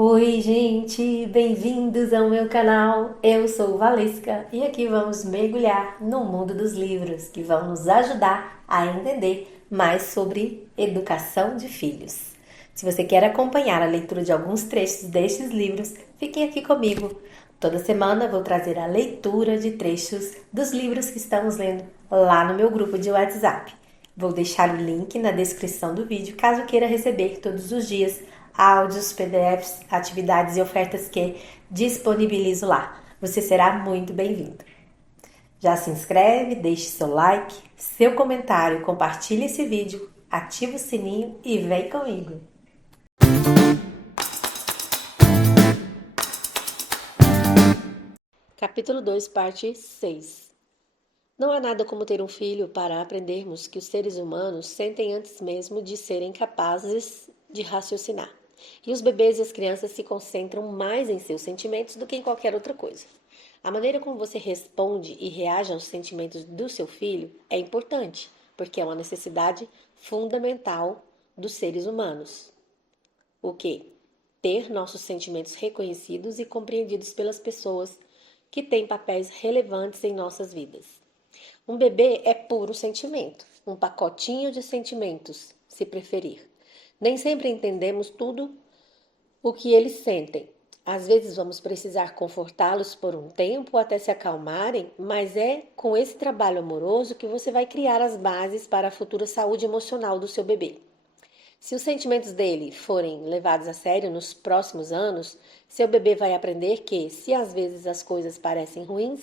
Oi, gente, bem-vindos ao meu canal. Eu sou Valesca e aqui vamos mergulhar no mundo dos livros que vão nos ajudar a entender mais sobre educação de filhos. Se você quer acompanhar a leitura de alguns trechos destes livros, fiquem aqui comigo. Toda semana vou trazer a leitura de trechos dos livros que estamos lendo lá no meu grupo de WhatsApp. Vou deixar o link na descrição do vídeo caso queira receber todos os dias áudios, PDFs, atividades e ofertas que disponibilizo lá. Você será muito bem-vindo. Já se inscreve, deixe seu like, seu comentário, compartilhe esse vídeo, ativa o sininho e vem comigo. Capítulo 2, parte 6. Não há nada como ter um filho para aprendermos que os seres humanos sentem antes mesmo de serem capazes de raciocinar. E os bebês e as crianças se concentram mais em seus sentimentos do que em qualquer outra coisa. A maneira como você responde e reage aos sentimentos do seu filho é importante, porque é uma necessidade fundamental dos seres humanos. O quê? Ter nossos sentimentos reconhecidos e compreendidos pelas pessoas que têm papéis relevantes em nossas vidas. Um bebê é puro sentimento, um pacotinho de sentimentos, se preferir. Nem sempre entendemos tudo o que eles sentem. Às vezes vamos precisar confortá-los por um tempo até se acalmarem, mas é com esse trabalho amoroso que você vai criar as bases para a futura saúde emocional do seu bebê. Se os sentimentos dele forem levados a sério nos próximos anos, seu bebê vai aprender que, se às vezes as coisas parecem ruins,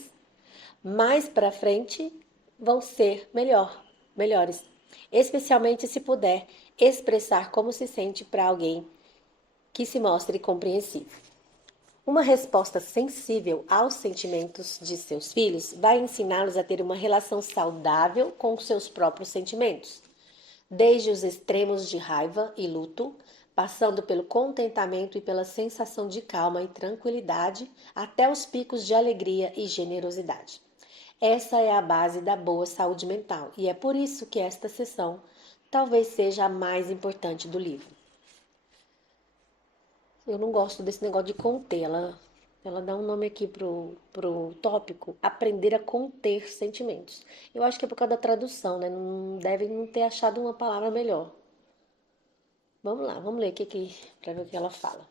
mais para frente vão ser melhores, especialmente se puder expressar como se sente para alguém que se mostre compreensivo. Uma resposta sensível aos sentimentos de seus filhos vai ensiná-los a ter uma relação saudável com seus próprios sentimentos, desde os extremos de raiva e luto, passando pelo contentamento e pela sensação de calma e tranquilidade, até os picos de alegria e generosidade. Essa é a base da boa saúde mental e é por isso que esta sessão talvez seja a mais importante do livro. Eu não gosto desse negócio de conter, ela dá um nome aqui pro tópico, aprender a conter sentimentos. Eu acho que é por causa da tradução, né? Não deve não ter achado uma palavra melhor. Vamos lá, vamos ler para ver o que ela fala.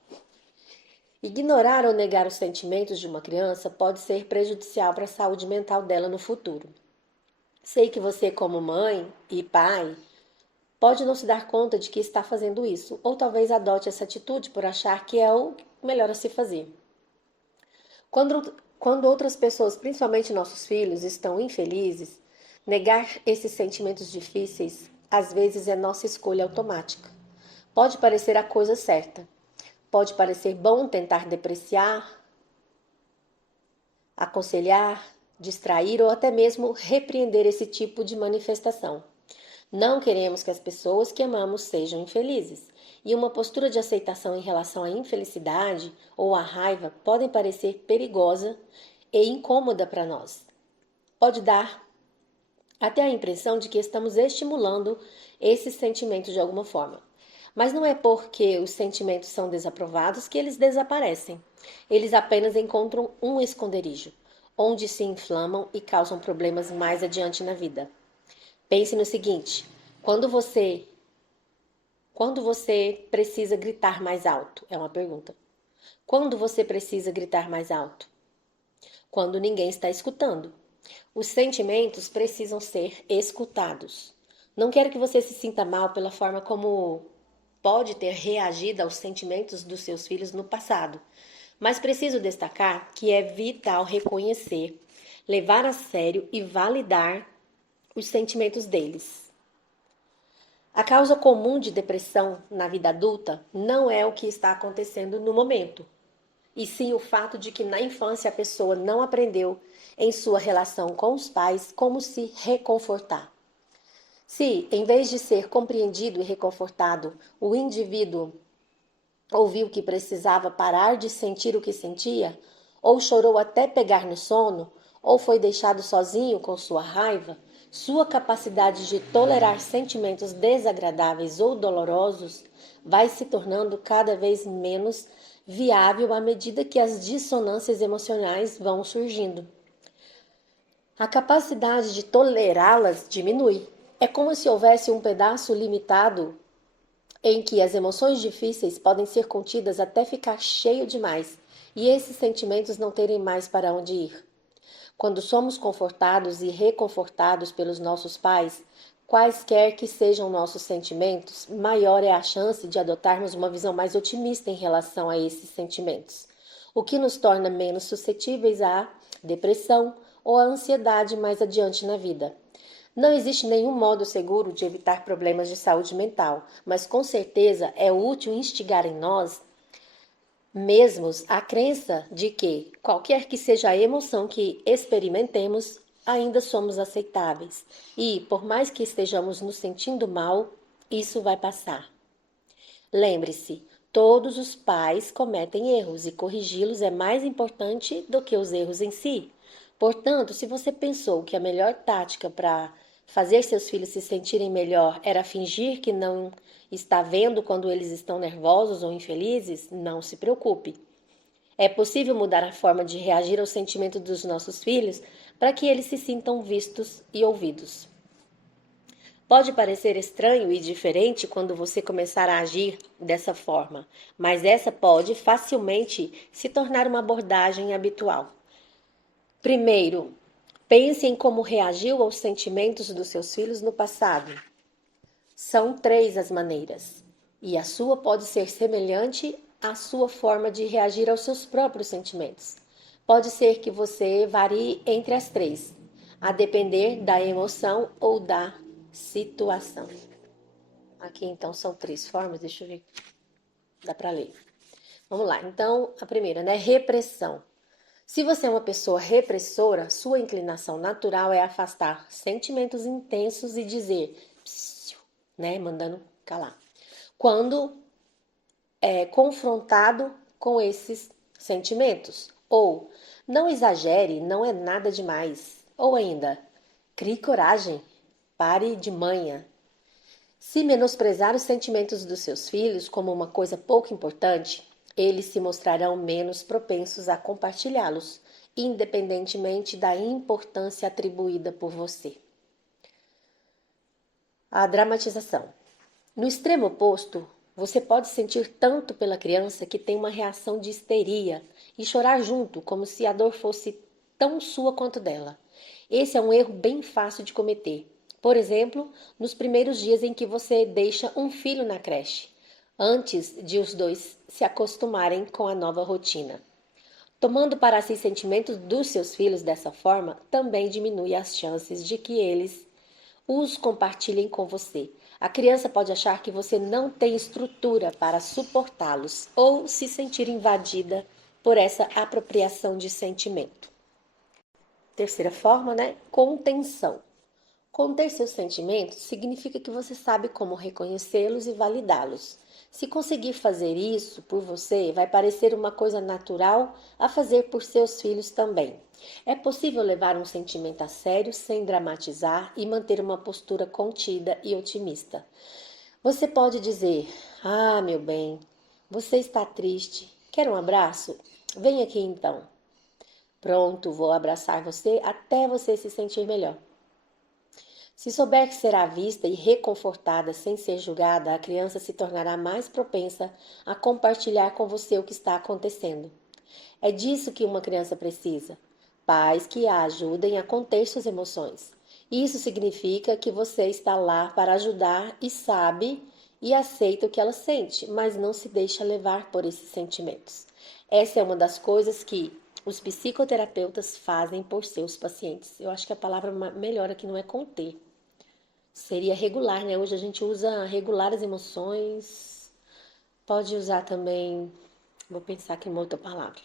Ignorar ou negar os sentimentos de uma criança pode ser prejudicial para a saúde mental dela no futuro. Sei que você, como mãe e pai, pode não se dar conta de que está fazendo isso, ou talvez adote essa atitude por achar que é o melhor a se fazer. Quando outras pessoas, principalmente nossos filhos, estão infelizes, negar esses sentimentos difíceis às vezes é nossa escolha automática. Pode parecer a coisa certa. Pode parecer bom tentar depreciar, aconselhar, distrair ou até mesmo repreender esse tipo de manifestação. Não queremos que as pessoas que amamos sejam infelizes, e uma postura de aceitação em relação à infelicidade ou à raiva podem parecer perigosa e incômoda para nós. Pode dar até a impressão de que estamos estimulando esses sentimentos de alguma forma. Mas não é porque os sentimentos são desaprovados que eles desaparecem. Eles apenas encontram um esconderijo, onde se inflamam e causam problemas mais adiante na vida. Pense no seguinte: quando você precisa gritar mais alto? É uma pergunta. Quando você precisa gritar mais alto? Quando ninguém está escutando. Os sentimentos precisam ser escutados. Não quero que você se sinta mal pela forma como pode ter reagido aos sentimentos dos seus filhos no passado, mas preciso destacar que é vital reconhecer, levar a sério e validar os sentimentos deles. A causa comum de depressão na vida adulta não é o que está acontecendo no momento, e sim o fato de que na infância a pessoa não aprendeu em sua relação com os pais como se reconfortar. Se, em vez de ser compreendido e reconfortado, o indivíduo ouviu que precisava parar de sentir o que sentia, ou chorou até pegar no sono, ou foi deixado sozinho com sua raiva, sua capacidade de tolerar sentimentos desagradáveis ou dolorosos vai se tornando cada vez menos viável à medida que as dissonâncias emocionais vão surgindo. A capacidade de tolerá-las diminui. É como se houvesse um pedaço limitado em que as emoções difíceis podem ser contidas até ficar cheio demais e esses sentimentos não terem mais para onde ir. Quando somos confortados e reconfortados pelos nossos pais, quaisquer que sejam nossos sentimentos, maior é a chance de adotarmos uma visão mais otimista em relação a esses sentimentos, o que nos torna menos suscetíveis à depressão ou à ansiedade mais adiante na vida. Não existe nenhum modo seguro de evitar problemas de saúde mental, mas com certeza é útil instigar em nós mesmos a crença de que, qualquer que seja a emoção que experimentemos, ainda somos aceitáveis e, por mais que estejamos nos sentindo mal, isso vai passar. Lembre-se, todos os pais cometem erros e corrigi-los é mais importante do que os erros em si. Portanto, se você pensou que a melhor tática para fazer seus filhos se sentirem melhor era fingir que não está vendo quando eles estão nervosos ou infelizes, não se preocupe. É possível mudar a forma de reagir ao sentimento dos nossos filhos para que eles se sintam vistos e ouvidos. Pode parecer estranho e diferente quando você começar a agir dessa forma, mas essa pode facilmente se tornar uma abordagem habitual. Primeiro, pense em como reagiu aos sentimentos dos seus filhos no passado. São 3 as maneiras, e a sua pode ser semelhante à sua forma de reagir aos seus próprios sentimentos. Pode ser que você varie entre as 3, a depender da emoção ou da situação. Aqui então são 3 formas, deixa eu ver, dá para ler. Vamos lá, então a primeira, né, repressão. Se você é uma pessoa repressora, sua inclinação natural é afastar sentimentos intensos e dizer, psiu, né, mandando calar. Quando é confrontado com esses sentimentos, ou não exagere, não é nada demais, ou ainda, crie coragem, pare de manha. Se menosprezar os sentimentos dos seus filhos como uma coisa pouco importante, eles se mostrarão menos propensos a compartilhá-los, independentemente da importância atribuída por você. A dramatização. No extremo oposto, você pode sentir tanto pela criança que tem uma reação de histeria e chorar junto, como se a dor fosse tão sua quanto dela. Esse é um erro bem fácil de cometer. Por exemplo, nos primeiros dias em que você deixa um filho na creche, antes de os dois se acostumarem com a nova rotina. Tomando para si sentimentos dos seus filhos dessa forma, também diminui as chances de que eles os compartilhem com você. A criança pode achar que você não tem estrutura para suportá-los ou se sentir invadida por essa apropriação de sentimento. Terceira forma, né? Contenção. Conter seus sentimentos significa que você sabe como reconhecê-los e validá-los. Se conseguir fazer isso por você, vai parecer uma coisa natural a fazer por seus filhos também. É possível levar um sentimento a sério sem dramatizar e manter uma postura contida e otimista. Você pode dizer: "Ah, meu bem, você está triste. Quer um abraço? Vem aqui então. Pronto, vou abraçar você até você se sentir melhor." Se souber que será vista e reconfortada sem ser julgada, a criança se tornará mais propensa a compartilhar com você o que está acontecendo. É disso que uma criança precisa. Pais que a ajudem a conter suas emoções. Isso significa que você está lá para ajudar e sabe e aceita o que ela sente, mas não se deixa levar por esses sentimentos. Essa é uma das coisas que os psicoterapeutas fazem por seus pacientes. Eu acho que a palavra melhor aqui não é conter. Seria regular, né? Hoje a gente usa regular as emoções. Pode usar também, vou pensar aqui em uma outra palavra.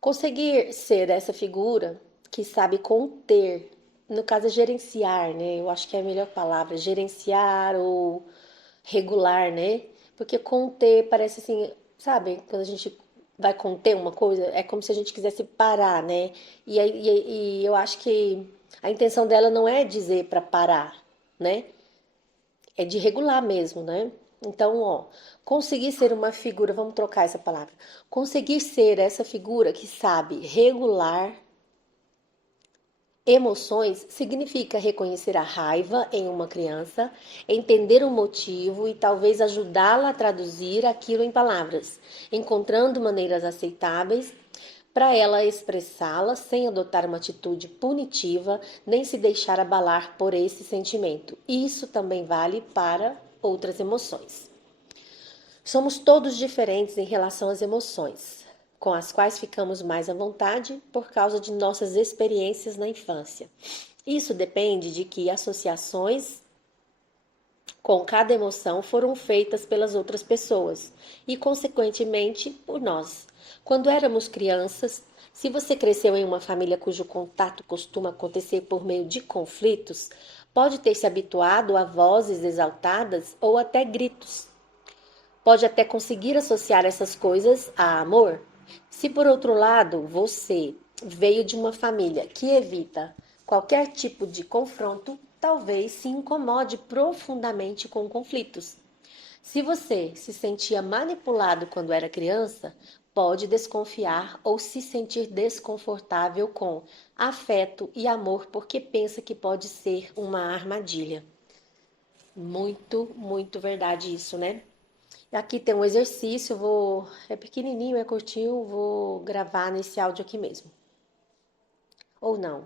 Conseguir ser essa figura que sabe conter, no caso é gerenciar, né? Eu acho que é a melhor palavra, gerenciar ou regular, né? Porque conter parece assim, sabe? Quando a gente vai conter uma coisa, é como se a gente quisesse parar, né? E eu acho que a intenção dela não é dizer para parar, né? É de regular mesmo, né? Então, ó, conseguir ser uma figura, vamos trocar essa palavra. Conseguir ser essa figura que sabe regular emoções significa reconhecer a raiva em uma criança, entender o motivo e talvez ajudá-la a traduzir aquilo em palavras, encontrando maneiras aceitáveis para ela expressá-la sem adotar uma atitude punitiva nem se deixar abalar por esse sentimento. Isso também vale para outras emoções. Somos todos diferentes em relação às emoções, com as quais ficamos mais à vontade por causa de nossas experiências na infância. Isso depende de que associações com cada emoção foram feitas pelas outras pessoas e, consequentemente, por nós. Quando éramos crianças, se você cresceu em uma família cujo contato costuma acontecer por meio de conflitos, pode ter se habituado a vozes exaltadas ou até gritos. Pode até conseguir associar essas coisas a amor. Se por outro lado você veio de uma família que evita qualquer tipo de confronto, talvez se incomode profundamente com conflitos. Se você se sentia manipulado quando era criança, pode desconfiar ou se sentir desconfortável com afeto e amor porque pensa que pode ser uma armadilha. Muito, muito verdade isso, né? Aqui tem um exercício, é pequenininho, é curtinho, vou gravar nesse áudio aqui mesmo. Ou não.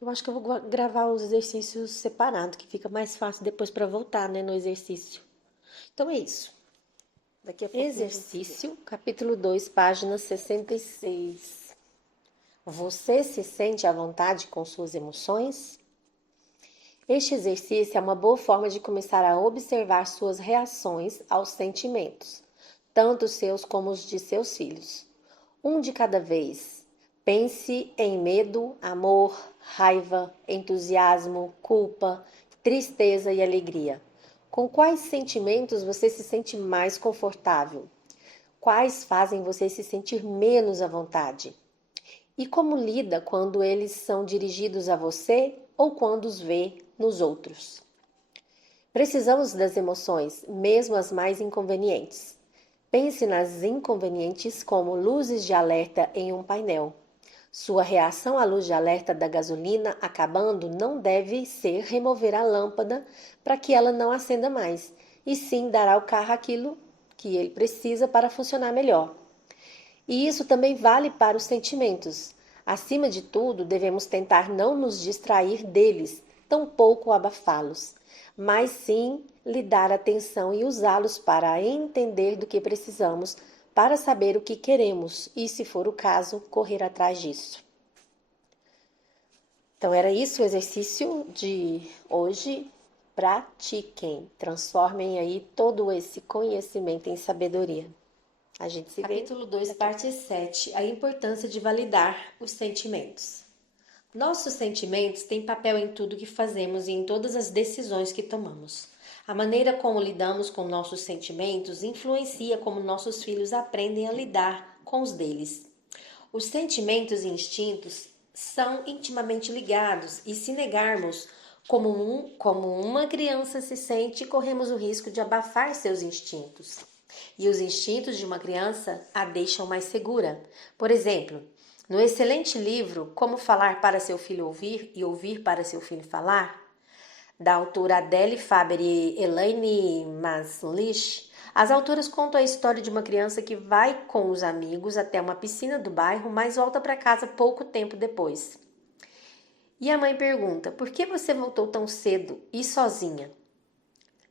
Eu acho que eu vou gravar os exercícios separados, que fica mais fácil depois para voltar, né, no exercício. Então é isso. Daqui a pouco exercício, capítulo 2, página 66. Você se sente à vontade com suas emoções? Este exercício é uma boa forma de começar a observar suas reações aos sentimentos, tanto os seus como os de seus filhos. Um de cada vez. Pense em medo, amor, raiva, entusiasmo, culpa, tristeza e alegria. Com quais sentimentos você se sente mais confortável? Quais fazem você se sentir menos à vontade? E como lida quando eles são dirigidos a você ou quando os vê nos outros? Precisamos das emoções, mesmo as mais inconvenientes. Pense nas inconvenientes como luzes de alerta em um painel. Sua reação à luz de alerta da gasolina acabando não deve ser remover a lâmpada para que ela não acenda mais, e sim dar ao carro aquilo que ele precisa para funcionar melhor. E isso também vale para os sentimentos. Acima de tudo, devemos tentar não nos distrair deles, tampouco abafá-los, mas sim lhe dar atenção e usá-los para entender do que precisamos, para saber o que queremos e, se for o caso, correr atrás disso. Então, era isso o exercício de hoje. Pratiquem, transformem aí todo esse conhecimento em sabedoria. A gente se vê. Capítulo 2, parte 7. A importância de validar os sentimentos. Nossos sentimentos têm papel em tudo que fazemos e em todas as decisões que tomamos. A maneira como lidamos com nossos sentimentos influencia como nossos filhos aprendem a lidar com os deles. Os sentimentos e instintos são intimamente ligados e, se negarmos como uma criança se sente, corremos o risco de abafar seus instintos. E os instintos de uma criança a deixam mais segura. Por exemplo, no excelente livro Como Falar para Seu Filho Ouvir e Ouvir para Seu Filho Falar, da autora Adele Faber e Elaine Maslich, as autoras contam a história de uma criança que vai com os amigos até uma piscina do bairro, mas volta para casa pouco tempo depois. E a mãe pergunta: por que você voltou tão cedo e sozinha?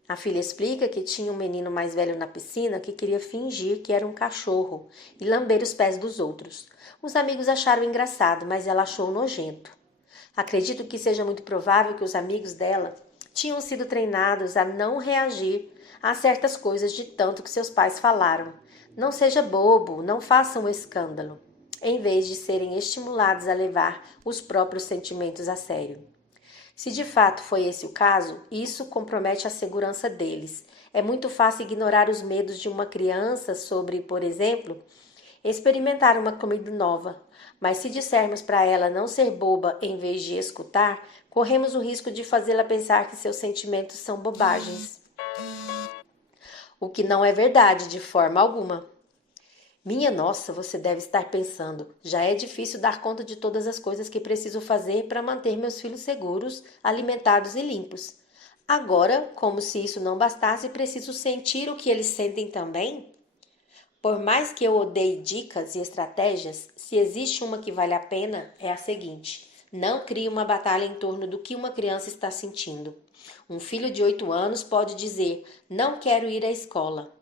A filha explica que tinha um menino mais velho na piscina que queria fingir que era um cachorro e lamber os pés dos outros. Os amigos acharam engraçado, mas ela achou nojento. Acredito que seja muito provável que os amigos dela tinham sido treinados a não reagir a certas coisas de tanto que seus pais falaram. Não seja bobo, não faça um escândalo, em vez de serem estimulados a levar os próprios sentimentos a sério. Se de fato foi esse o caso, isso compromete a segurança deles. É muito fácil ignorar os medos de uma criança sobre, por exemplo, experimentar uma comida nova. Mas se dissermos para ela não ser boba em vez de escutar, corremos o risco de fazê-la pensar que seus sentimentos são bobagens. o que não é verdade de forma alguma. Minha nossa, você deve estar pensando, já é difícil dar conta de todas as coisas que preciso fazer para manter meus filhos seguros, alimentados e limpos. Agora, como se isso não bastasse, preciso sentir o que eles sentem também? Por mais que eu odeie dicas e estratégias, se existe uma que vale a pena, é a seguinte: não crie uma batalha em torno do que uma criança está sentindo. Um filho de 8 anos pode dizer: não quero ir à escola.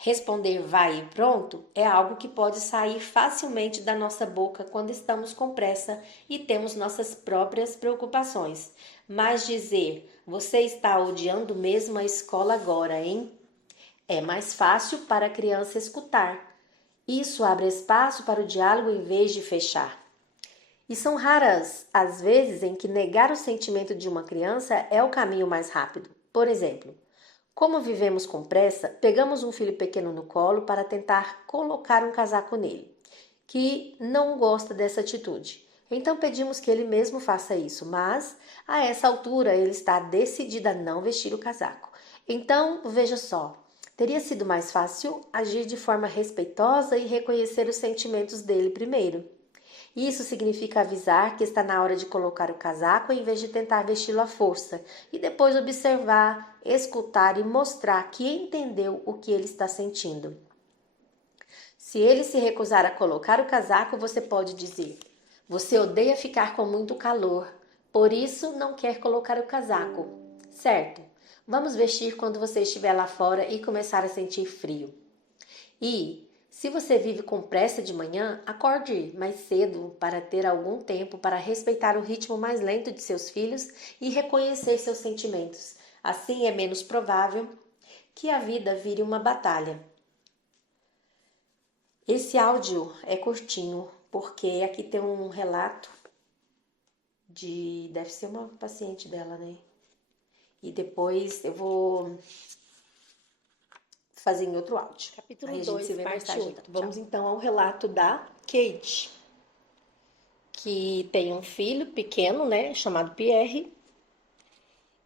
Responder vai e pronto é algo que pode sair facilmente da nossa boca quando estamos com pressa e temos nossas próprias preocupações. Mas dizer: você está odiando mesmo a escola agora, hein? É mais fácil para a criança escutar. Isso abre espaço para o diálogo em vez de fechar. E são raras as vezes em que negar o sentimento de uma criança é o caminho mais rápido. Por exemplo, como vivemos com pressa, pegamos um filho pequeno no colo para tentar colocar um casaco nele, que não gosta dessa atitude. Então pedimos que ele mesmo faça isso, mas a essa altura ele está decidido a não vestir o casaco. Então, veja só, teria sido mais fácil agir de forma respeitosa e reconhecer os sentimentos dele primeiro. Isso significa avisar que está na hora de colocar o casaco em vez de tentar vesti-lo à força, e depois observar, escutar e mostrar que entendeu o que ele está sentindo. Se ele se recusar a colocar o casaco, você pode dizer: você odeia ficar com muito calor, por isso não quer colocar o casaco, certo? Vamos vestir quando você estiver lá fora e começar a sentir frio. E, se você vive com pressa de manhã, acorde mais cedo para ter algum tempo para respeitar o ritmo mais lento de seus filhos e reconhecer seus sentimentos. Assim é menos provável que a vida vire uma batalha. Esse áudio é curtinho, porque aqui tem um relato deve ser uma paciente dela, né? E depois eu vou fazer em outro áudio. Capítulo 2, parte 8. Vamos então ao relato da Kate, que tem um filho pequeno, né, chamado Pierre,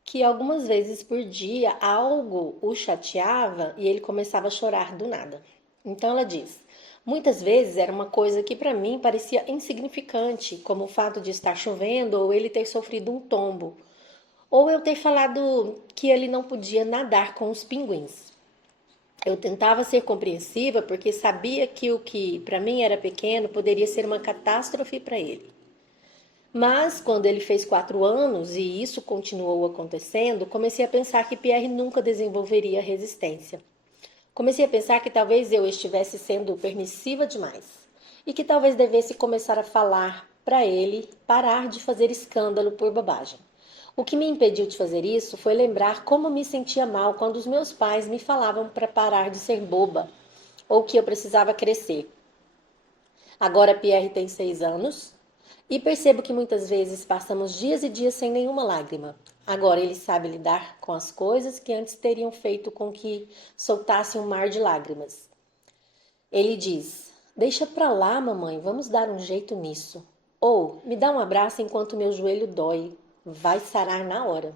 que algumas vezes por dia algo o chateava e ele começava a chorar do nada. Então ela diz: muitas vezes era uma coisa que para mim parecia insignificante, como o fato de estar chovendo ou ele ter sofrido um tombo, ou eu ter falado que ele não podia nadar com os pinguins. Eu tentava ser compreensiva porque sabia que o que para mim era pequeno poderia ser uma catástrofe para ele. Mas quando ele fez 4 anos e isso continuou acontecendo, comecei a pensar que Pierre nunca desenvolveria resistência. Comecei a pensar que talvez eu estivesse sendo permissiva demais e que talvez devesse começar a falar para ele parar de fazer escândalo por bobagem. O que me impediu de fazer isso foi lembrar como me sentia mal quando os meus pais me falavam para parar de ser boba ou que eu precisava crescer. Agora Pierre tem 6 anos e percebo que muitas vezes passamos dias e dias sem nenhuma lágrima. Agora ele sabe lidar com as coisas que antes teriam feito com que soltasse um mar de lágrimas. Ele diz: deixa pra lá, mamãe, vamos dar um jeito nisso. Ou me dá um abraço enquanto meu joelho dói. Vai sarar na hora.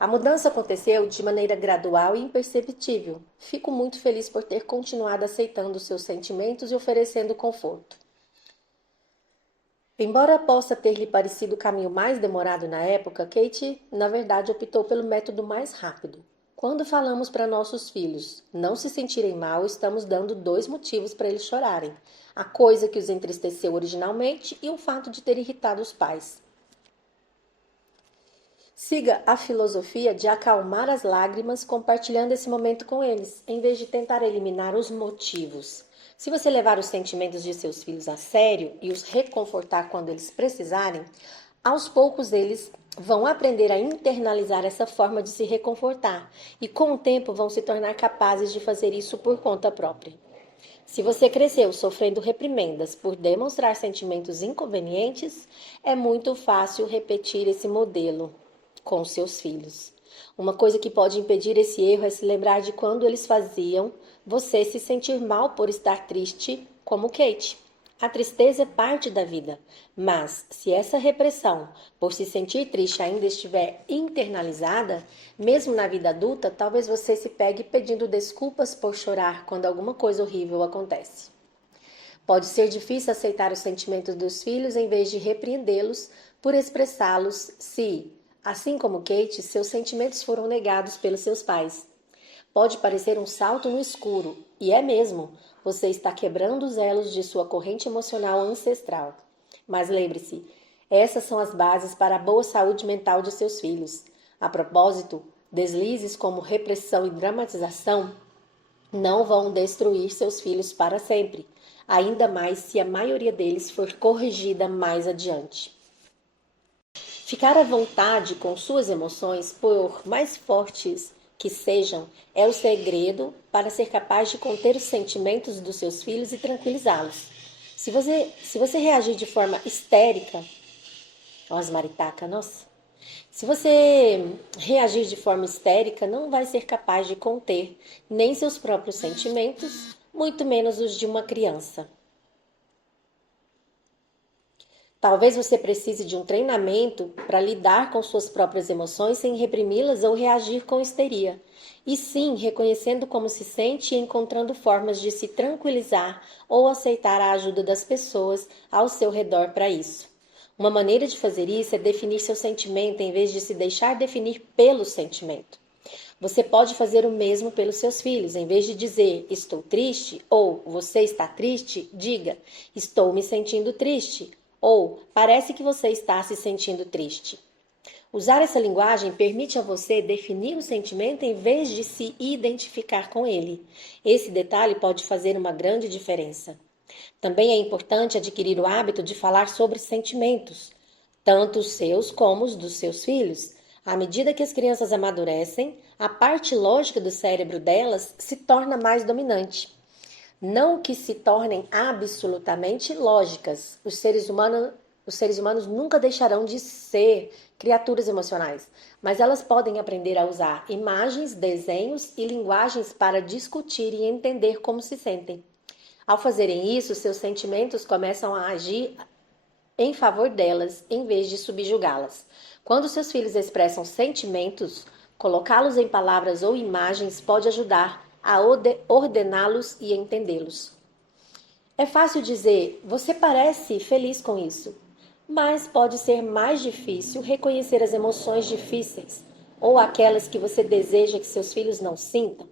A mudança aconteceu de maneira gradual e imperceptível. Fico muito feliz por ter continuado aceitando seus sentimentos e oferecendo conforto. Embora possa ter lhe parecido o caminho mais demorado na época, Kate, na verdade, optou pelo método mais rápido. Quando falamos para nossos filhos não se sentirem mal, estamos dando 2 motivos para eles chorarem: a coisa que os entristeceu originalmente e o fato de ter irritado os pais. Siga a filosofia de acalmar as lágrimas compartilhando esse momento com eles, em vez de tentar eliminar os motivos. Se você levar os sentimentos de seus filhos a sério e os reconfortar quando eles precisarem, aos poucos eles vão aprender a internalizar essa forma de se reconfortar e com o tempo vão se tornar capazes de fazer isso por conta própria. Se você cresceu sofrendo reprimendas por demonstrar sentimentos inconvenientes, é muito fácil repetir esse modelo com seus filhos. Uma coisa que pode impedir esse erro é se lembrar de quando eles faziam você se sentir mal por estar triste, como Kate. A tristeza é parte da vida, mas se essa repressão por se sentir triste ainda estiver internalizada, mesmo na vida adulta, talvez você se pegue pedindo desculpas por chorar quando alguma coisa horrível acontece. Pode ser difícil aceitar os sentimentos dos filhos em vez de repreendê-los por expressá-los se, assim como Kate, seus sentimentos foram negados pelos seus pais. Pode parecer um salto no escuro, e é mesmo. Você está quebrando os elos de sua corrente emocional ancestral. Mas lembre-se, essas são as bases para a boa saúde mental de seus filhos. A propósito, deslizes como repressão e dramatização não vão destruir seus filhos para sempre, ainda mais se a maioria deles for corrigida mais adiante. Ficar à vontade com suas emoções, por mais fortes que sejam, é o segredo para ser capaz de conter os sentimentos dos seus filhos e tranquilizá-los. Se você reagir de forma histérica, ó as maritacas, nossa. Se você reagir de forma histérica, não vai ser capaz de conter nem seus próprios sentimentos, muito menos os de uma criança. Talvez você precise de um treinamento para lidar com suas próprias emoções sem reprimi-las ou reagir com histeria. E sim, reconhecendo como se sente e encontrando formas de se tranquilizar ou aceitar a ajuda das pessoas ao seu redor para isso. Uma maneira de fazer isso é definir seu sentimento em vez de se deixar definir pelo sentimento. Você pode fazer o mesmo pelos seus filhos. Em vez de dizer estou triste ou você está triste, diga estou me sentindo triste. Ou, parece que você está se sentindo triste. Usar essa linguagem permite a você definir o sentimento em vez de se identificar com ele. Esse detalhe pode fazer uma grande diferença. Também é importante adquirir o hábito de falar sobre sentimentos, tanto os seus como os dos seus filhos. À medida que as crianças amadurecem, a parte lógica do cérebro delas se torna mais dominante. Não que se tornem absolutamente lógicas. Os seres humanos nunca deixarão de ser criaturas emocionais, mas elas podem aprender a usar imagens, desenhos e linguagens para discutir e entender como se sentem. Ao fazerem isso, seus sentimentos começam a agir em favor delas, em vez de subjugá-las. Quando seus filhos expressam sentimentos, colocá-los em palavras ou imagens pode ajudar a ordená-los e entendê-los. É fácil dizer, você parece feliz com isso, mas pode ser mais difícil reconhecer as emoções difíceis ou aquelas que você deseja que seus filhos não sintam.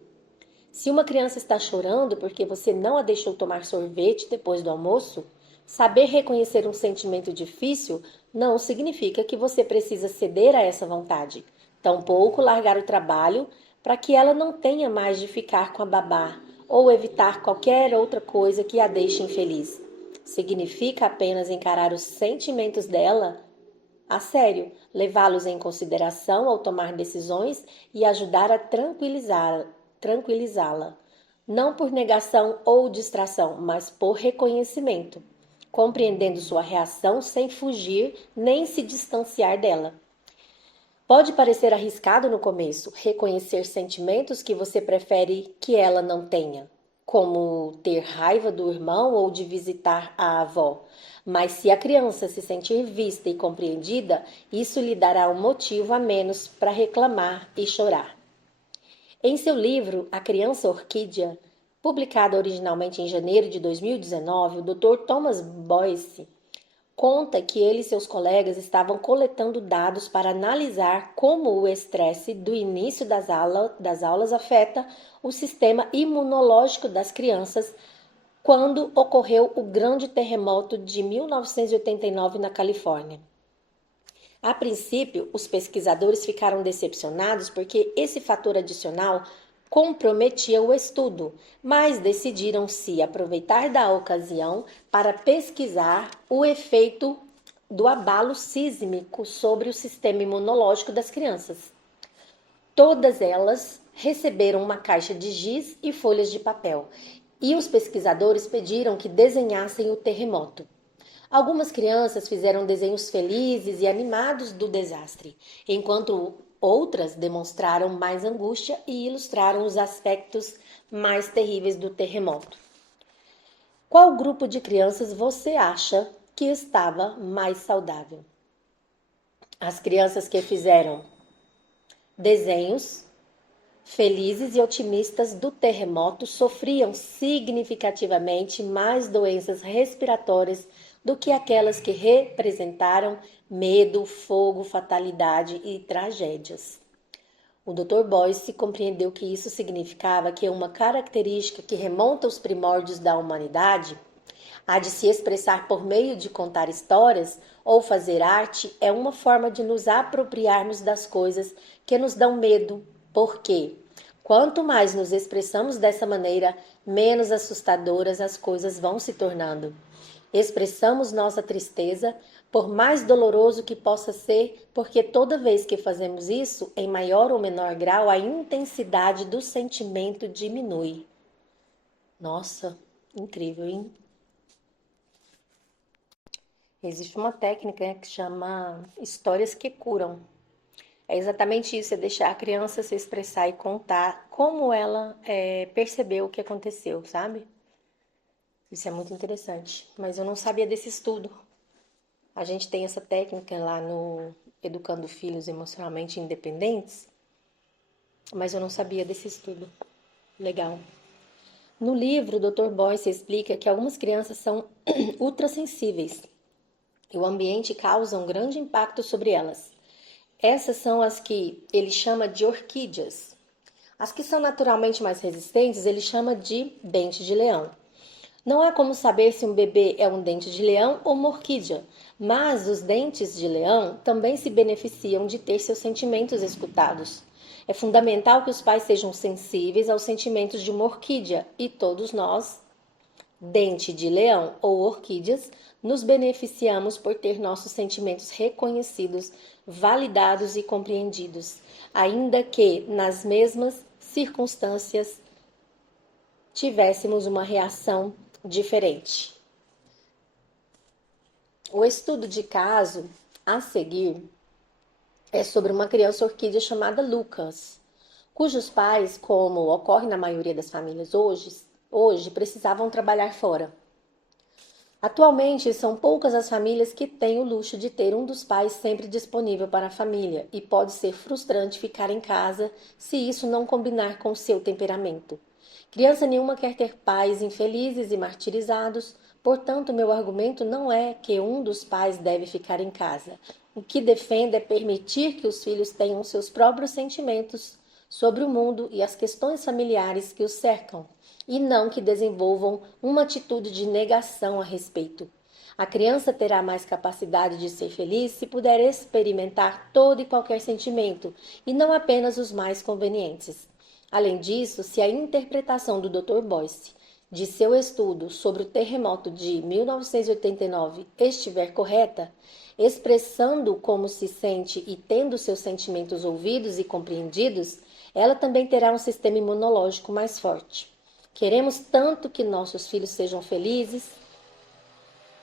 Se uma criança está chorando porque você não a deixou tomar sorvete depois do almoço, saber reconhecer um sentimento difícil não significa que você precisa ceder a essa vontade, tampouco largar o trabalho para que ela não tenha mais de ficar com a babá ou evitar qualquer outra coisa que a deixe infeliz. Significa apenas encarar os sentimentos dela a sério, levá-los em consideração ao tomar decisões e ajudar a tranquilizá-la. Não por negação ou distração, mas por reconhecimento, compreendendo sua reação sem fugir nem se distanciar dela. Pode parecer arriscado no começo reconhecer sentimentos que você prefere que ela não tenha, como ter raiva do irmão ou de visitar a avó. Mas se a criança se sentir vista e compreendida, isso lhe dará um motivo a menos para reclamar e chorar. Em seu livro A Criança Orquídea, publicado originalmente em janeiro de 2019, o Dr. Thomas Boyce conta que ele e seus colegas estavam coletando dados para analisar como o estresse do início das aulas afeta o sistema imunológico das crianças quando ocorreu o grande terremoto de 1989 na Califórnia. A princípio, os pesquisadores ficaram decepcionados porque esse fator adicional comprometia o estudo, mas decidiram se aproveitar da ocasião para pesquisar o efeito do abalo sísmico sobre o sistema imunológico das crianças. Todas elas receberam uma caixa de giz e folhas de papel, e os pesquisadores pediram que desenhassem o terremoto. Algumas crianças fizeram desenhos felizes e animados do desastre, enquanto outras demonstraram mais angústia e ilustraram os aspectos mais terríveis do terremoto. Qual grupo de crianças você acha que estava mais saudável? As crianças que fizeram desenhos felizes e otimistas do terremoto sofriam significativamente mais doenças respiratórias do que aquelas que representaram medo, fogo, fatalidade e tragédias. O Dr. Boyce compreendeu que isso significava que uma característica que remonta aos primórdios da humanidade, a de se expressar por meio de contar histórias ou fazer arte, é uma forma de nos apropriarmos das coisas que nos dão medo, porque quanto mais nos expressamos dessa maneira, menos assustadoras as coisas vão se tornando. Expressamos nossa tristeza, por mais doloroso que possa ser, porque toda vez que fazemos isso, em maior ou menor grau, a intensidade do sentimento diminui. Nossa, incrível, hein? Existe uma técnica que chama histórias que curam. É exatamente isso, é deixar a criança se expressar e contar como ela percebeu o que aconteceu, sabe? Isso é muito interessante, mas eu não sabia desse estudo. A gente tem essa técnica lá no Educando Filhos Emocionalmente Independentes, mas eu não sabia desse estudo. Legal. No livro, o Dr. Boyce explica que algumas crianças são ultrassensíveis e o ambiente causa um grande impacto sobre elas. Essas são as que ele chama de orquídeas. As que são naturalmente mais resistentes, ele chama de dente de leão. Não há como saber se um bebê é um dente de leão ou uma orquídea, mas os dentes de leão também se beneficiam de ter seus sentimentos escutados. É fundamental que os pais sejam sensíveis aos sentimentos de uma orquídea e todos nós, dente de leão ou orquídeas, nos beneficiamos por ter nossos sentimentos reconhecidos, validados e compreendidos, ainda que nas mesmas circunstâncias tivéssemos uma reação diferente. O estudo de caso a seguir é sobre uma criança orquídea chamada Lucas, cujos pais, como ocorre na maioria das famílias hoje precisavam trabalhar fora. Atualmente, são poucas as famílias que têm o luxo de ter um dos pais sempre disponível para a família e pode ser frustrante ficar em casa se isso não combinar com seu temperamento. Criança nenhuma quer ter pais infelizes e martirizados, portanto, meu argumento não é que um dos pais deve ficar em casa. O que defendo é permitir que os filhos tenham seus próprios sentimentos sobre o mundo e as questões familiares que os cercam, e não que desenvolvam uma atitude de negação a respeito. A criança terá mais capacidade de ser feliz se puder experimentar todo e qualquer sentimento, e não apenas os mais convenientes. Além disso, se a interpretação do Dr. Boyce de seu estudo sobre o terremoto de 1989 estiver correta, expressando como se sente e tendo seus sentimentos ouvidos e compreendidos, ela também terá um sistema imunológico mais forte. Queremos tanto que nossos filhos sejam felizes,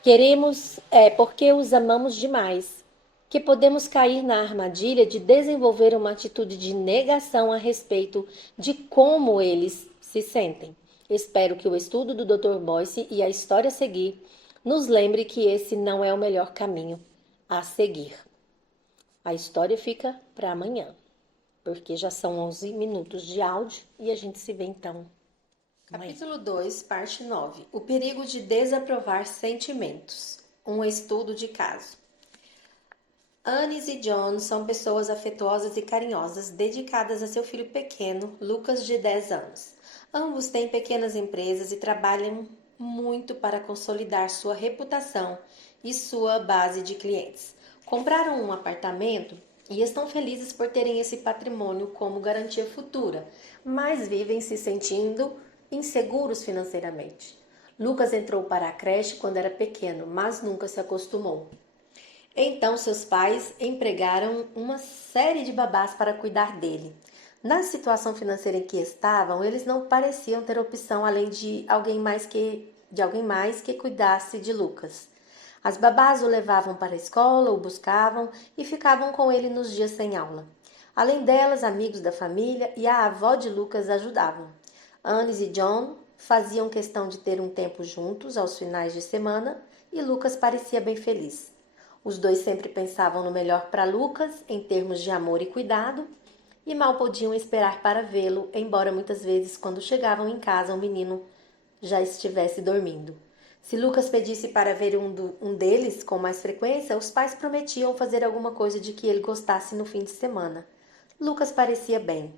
queremos porque os amamos demais, que podemos cair na armadilha de desenvolver uma atitude de negação a respeito de como eles se sentem. Espero que o estudo do Dr. Boyce e a história a seguir nos lembre que esse não é o melhor caminho a seguir. A história fica para amanhã, porque já são 11 minutos de áudio e a gente se vê então. Capítulo 2, parte 9. O perigo de desaprovar sentimentos. Um estudo de caso. Anis e John são pessoas afetuosas e carinhosas, dedicadas a seu filho pequeno, Lucas, de 10 anos. Ambos têm pequenas empresas e trabalham muito para consolidar sua reputação e sua base de clientes. Compraram um apartamento e estão felizes por terem esse patrimônio como garantia futura, mas vivem se sentindo inseguros financeiramente. Lucas entrou para a creche quando era pequeno, mas nunca se acostumou. Então, seus pais empregaram uma série de babás para cuidar dele. Na situação financeira em que estavam, eles não pareciam ter opção além de alguém mais que cuidasse de Lucas. As babás o levavam para a escola, o buscavam e ficavam com ele nos dias sem aula. Além delas, amigos da família e a avó de Lucas ajudavam. Anis e John faziam questão de ter um tempo juntos aos finais de semana e Lucas parecia bem feliz. Os dois sempre pensavam no melhor para Lucas em termos de amor e cuidado e mal podiam esperar para vê-lo, embora muitas vezes, quando chegavam em casa, o menino já estivesse dormindo. Se Lucas pedisse para ver um deles com mais frequência, os pais prometiam fazer alguma coisa de que ele gostasse no fim de semana. Lucas parecia bem.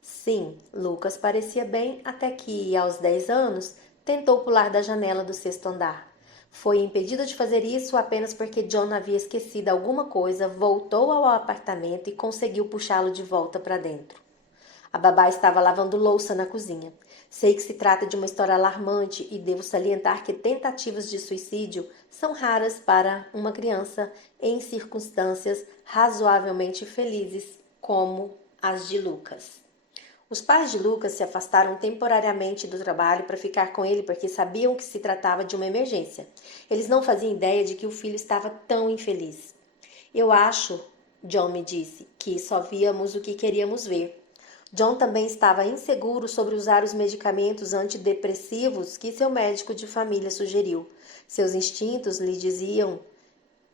Sim, Lucas parecia bem até que, aos 10 anos, tentou pular da janela do sexto andar. Foi impedido de fazer isso apenas porque John havia esquecido alguma coisa, voltou ao apartamento e conseguiu puxá-lo de volta para dentro. A babá estava lavando louça na cozinha. Sei que se trata de uma história alarmante e devo salientar que tentativas de suicídio são raras para uma criança em circunstâncias razoavelmente felizes, como as de Lucas. Os pais de Lucas se afastaram temporariamente do trabalho para ficar com ele porque sabiam que se tratava de uma emergência. Eles não faziam ideia de que o filho estava tão infeliz. Eu acho, John me disse, que só víamos o que queríamos ver. John também estava inseguro sobre usar os medicamentos antidepressivos que seu médico de família sugeriu. Seus instintos lhe diziam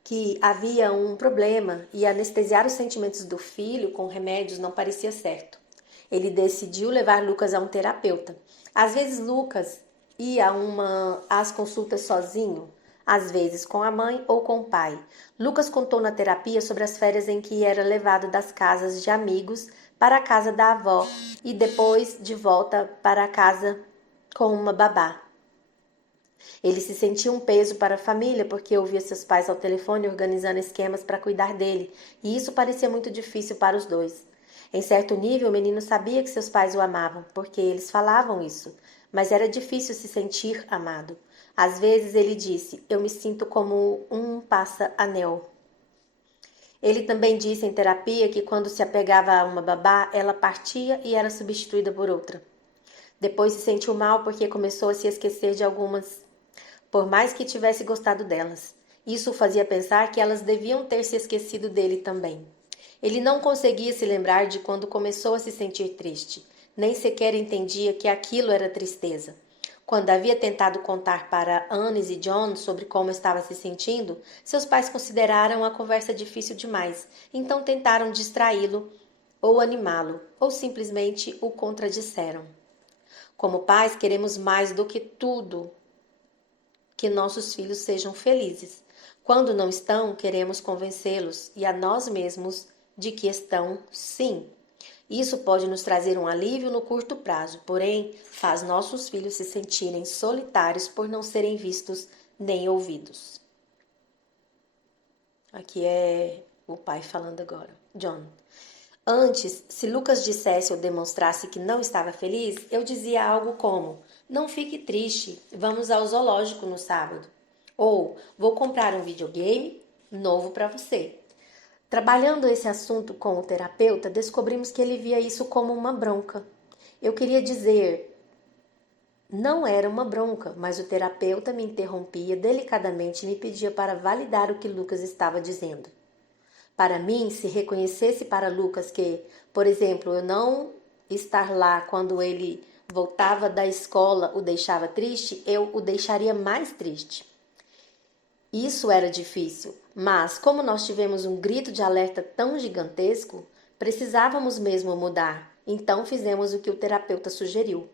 que havia um problema e anestesiar os sentimentos do filho com remédios não parecia certo. Ele decidiu levar Lucas a um terapeuta. Às vezes Lucas ia às consultas sozinho, às vezes com a mãe ou com o pai. Lucas contou na terapia sobre as férias em que era levado das casas de amigos para a casa da avó e depois de volta para a casa com uma babá. Ele se sentia um peso para a família porque ouvia seus pais ao telefone organizando esquemas para cuidar dele, e isso parecia muito difícil para os dois. Em certo nível, o menino sabia que seus pais o amavam, porque eles falavam isso, mas era difícil se sentir amado. Às vezes ele disse, eu me sinto como um passa-anel. Ele também disse em terapia que quando se apegava a uma babá, ela partia e era substituída por outra. Depois se sentiu mal porque começou a se esquecer de algumas, por mais que tivesse gostado delas. Isso o fazia pensar que elas deviam ter se esquecido dele também. Ele não conseguia se lembrar de quando começou a se sentir triste. Nem sequer entendia que aquilo era tristeza. Quando havia tentado contar para Annis e John sobre como estava se sentindo, seus pais consideraram a conversa difícil demais, então tentaram distraí-lo ou animá-lo, ou simplesmente o contradisseram. Como pais, queremos mais do que tudo que nossos filhos sejam felizes. Quando não estão, queremos convencê-los e a nós mesmos de que estão, sim. Isso pode nos trazer um alívio no curto prazo, porém, faz nossos filhos se sentirem solitários por não serem vistos nem ouvidos. Aqui é o pai falando agora. John. Antes, se Lucas dissesse ou demonstrasse que não estava feliz, eu dizia algo como: não fique triste, vamos ao zoológico no sábado. Ou, vou comprar um videogame novo para você. Trabalhando esse assunto com o terapeuta, descobrimos que ele via isso como uma bronca. Eu queria dizer, não era uma bronca, mas o terapeuta me interrompia delicadamente e me pedia para validar o que Lucas estava dizendo. Para mim, se reconhecesse para Lucas que, por exemplo, eu não estar lá quando ele voltava da escola o deixava triste, eu o deixaria mais triste. Isso era difícil, mas como nós tivemos um grito de alerta tão gigantesco, precisávamos mesmo mudar. Então fizemos o que o terapeuta sugeriu.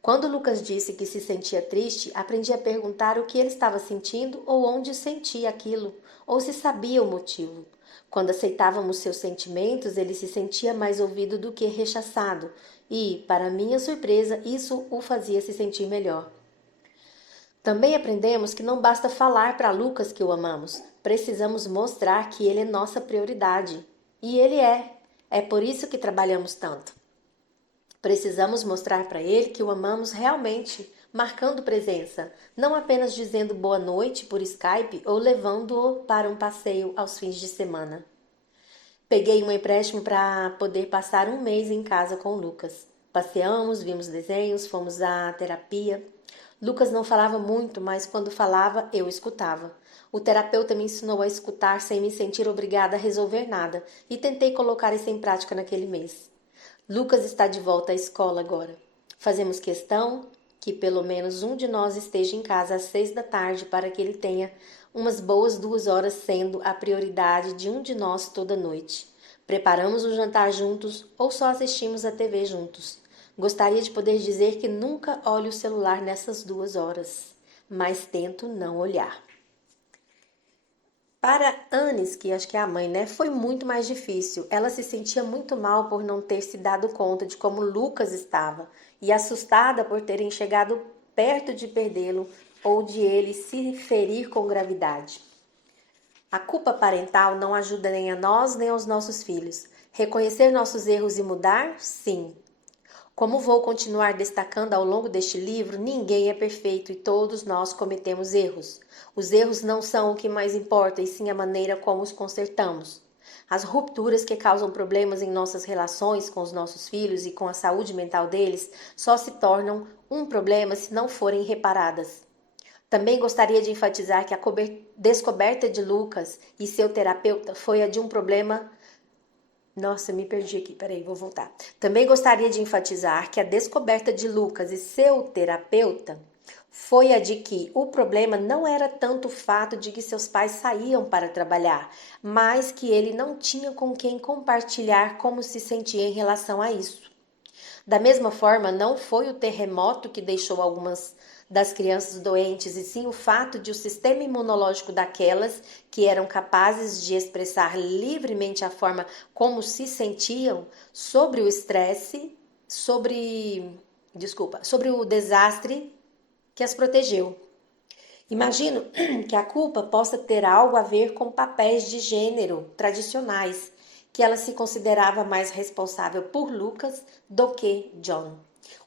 Quando Lucas disse que se sentia triste, aprendi a perguntar o que ele estava sentindo ou onde sentia aquilo, ou se sabia o motivo. Quando aceitávamos seus sentimentos, ele se sentia mais ouvido do que rechaçado, e, para minha surpresa, isso o fazia se sentir melhor. Também aprendemos que não basta falar para Lucas que o amamos, precisamos mostrar que ele é nossa prioridade. E ele é. É por isso que trabalhamos tanto. Precisamos mostrar para ele que o amamos realmente, marcando presença, não apenas dizendo boa noite por Skype ou levando-o para um passeio aos fins de semana. Peguei um empréstimo para poder passar um mês em casa com o Lucas. Passeamos, vimos desenhos, fomos à terapia. Lucas não falava muito, mas quando falava, eu escutava. O terapeuta me ensinou a escutar sem me sentir obrigada a resolver nada e tentei colocar isso em prática naquele mês. Lucas está de volta à escola agora. Fazemos questão que pelo menos um de nós esteja em casa às 6 da tarde para que ele tenha umas boas 2 horas, sendo a prioridade de um de nós toda noite. Preparamos o jantar juntos ou só assistimos a TV juntos. Gostaria de poder dizer que nunca olho o celular nessas 2 horas, mas tento não olhar. Para Anis, que acho que é a mãe, né, foi muito mais difícil. Ela se sentia muito mal por não ter se dado conta de como Lucas estava e assustada por terem chegado perto de perdê-lo ou de ele se ferir com gravidade. A culpa parental não ajuda nem a nós nem aos nossos filhos. Reconhecer nossos erros e mudar? Sim. Como vou continuar destacando ao longo deste livro, ninguém é perfeito e todos nós cometemos erros. Os erros não são o que mais importa, e sim a maneira como os consertamos. As rupturas que causam problemas em nossas relações com os nossos filhos e com a saúde mental deles só se tornam um problema se não forem reparadas. Também gostaria de enfatizar que a descoberta de Lucas e seu terapeuta foi a de um problema. Nossa, me perdi aqui, peraí, vou voltar. Também gostaria de enfatizar que a descoberta de Lucas e seu terapeuta foi a de que o problema não era tanto o fato de que seus pais saíam para trabalhar, mas que ele não tinha com quem compartilhar como se sentia em relação a isso. Da mesma forma, não foi o terremoto que deixou algumas das crianças doentes, e sim o fato de o sistema imunológico daquelas que eram capazes de expressar livremente a forma como se sentiam sobre o estresse, sobre o desastre que as protegeu. Imagino que a culpa possa ter algo a ver com papéis de gênero tradicionais, que ela se considerava mais responsável por Lucas do que John.